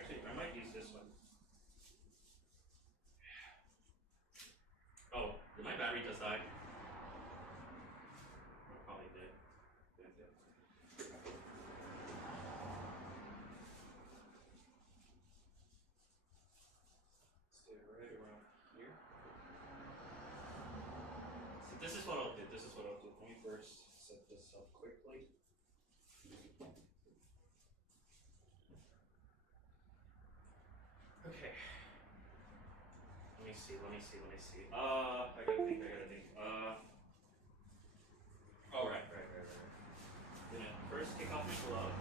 Actually, I might use this one. Oh, did my battery just die? Probably did. Stay right around here. So this is what I'll do. This is what I'll do. Let me first set this up quickly. Okay. Let me see. I gotta think. Oh, right. Gonna first take off your glove.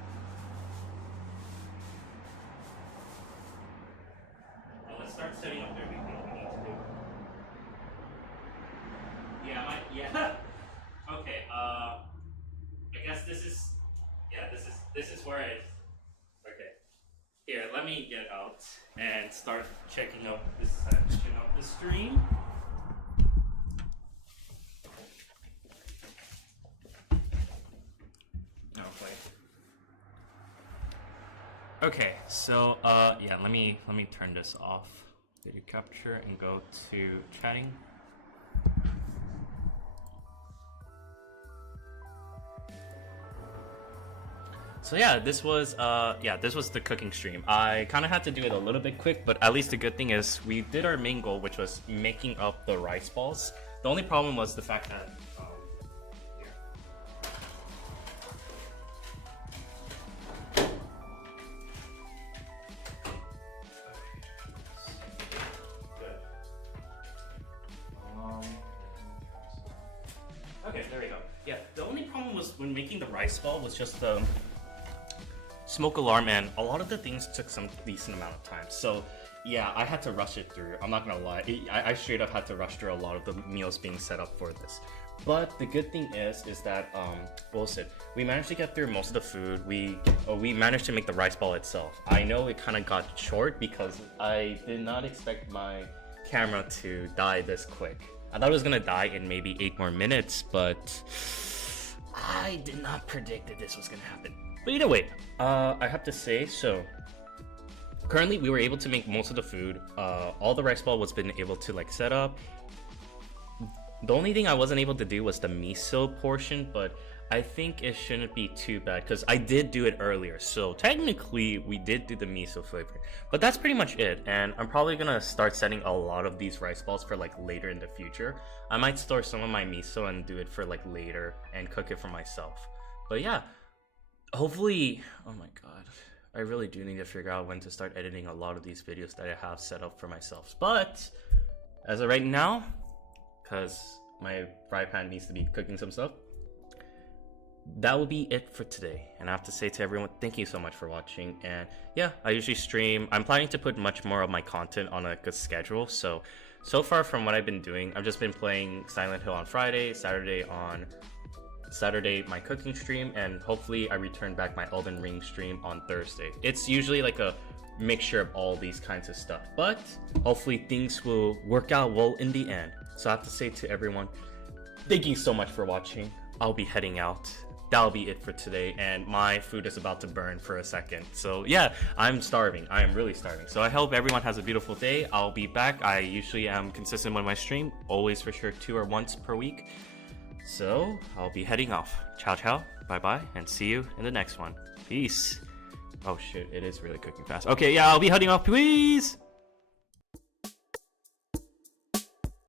Now let's start setting up everything we need to do. Yeah. Okay, I guess this is where okay. Here, let me get out and start checking out this section of the stream. Okay, so yeah, let me turn this off, video capture, and go to chatting. So yeah, this was the cooking stream. I kind of had to do it a little bit quick, but at least the good thing is we did our main goal, which was making up the rice balls. The only problem was the fact that okay, there we go. Yeah, the only problem was when making the rice ball was just the smoke alarm, and a lot of the things took some decent amount of time. So yeah, I had to rush it through. I'm not gonna lie, I straight up had to rush through a lot of the meals being set up for this. But the good thing is that we managed to get through most of the food. We managed to make the rice ball itself. I know it kind of got short because I did not expect my camera to die this quick. I thought it was gonna die in maybe 8 more minutes, but I did not predict that this was gonna happen. But either way, I have to say, so currently we were able to make most of the food. All the rice ball was been able to like set up. The only thing I wasn't able to do was the miso portion, but I think it shouldn't be too bad because I did do it earlier. So technically we did do the miso flavor, but that's pretty much it. And I'm probably gonna start setting a lot of these rice balls for like later in the future. I might store some of my miso and do it for like later and cook it for myself. But yeah, hopefully, oh my god, I really do need to figure out when to start editing a lot of these videos that I have set up for myself. But as of right now, because my fry pan needs to be cooking some stuff, that will be it for today. And I have to say to everyone, thank you so much for watching. And yeah, I usually stream. I'm planning to put much more of my content on a good schedule. So far from what I've been doing, I've just been playing Silent Hill on Friday, Saturday my cooking stream, and hopefully I return back my Elden Ring stream on Thursday. It's usually like a mixture of all these kinds of stuff, but hopefully things will work out well in the end. So I have to say to everyone, thank you so much for watching. I'll be heading out. That'll be it for today, and my food is about to burn for a second. So yeah, I'm starving. I am really starving. So I hope everyone has a beautiful day. I'll be back. I usually am consistent with my stream, always for sure 2 or once per week. So I'll be heading off. Ciao ciao, bye bye, and see you in the next one. Peace. Oh shit, it is really cooking fast. Okay, yeah, I'll be heading off. Please.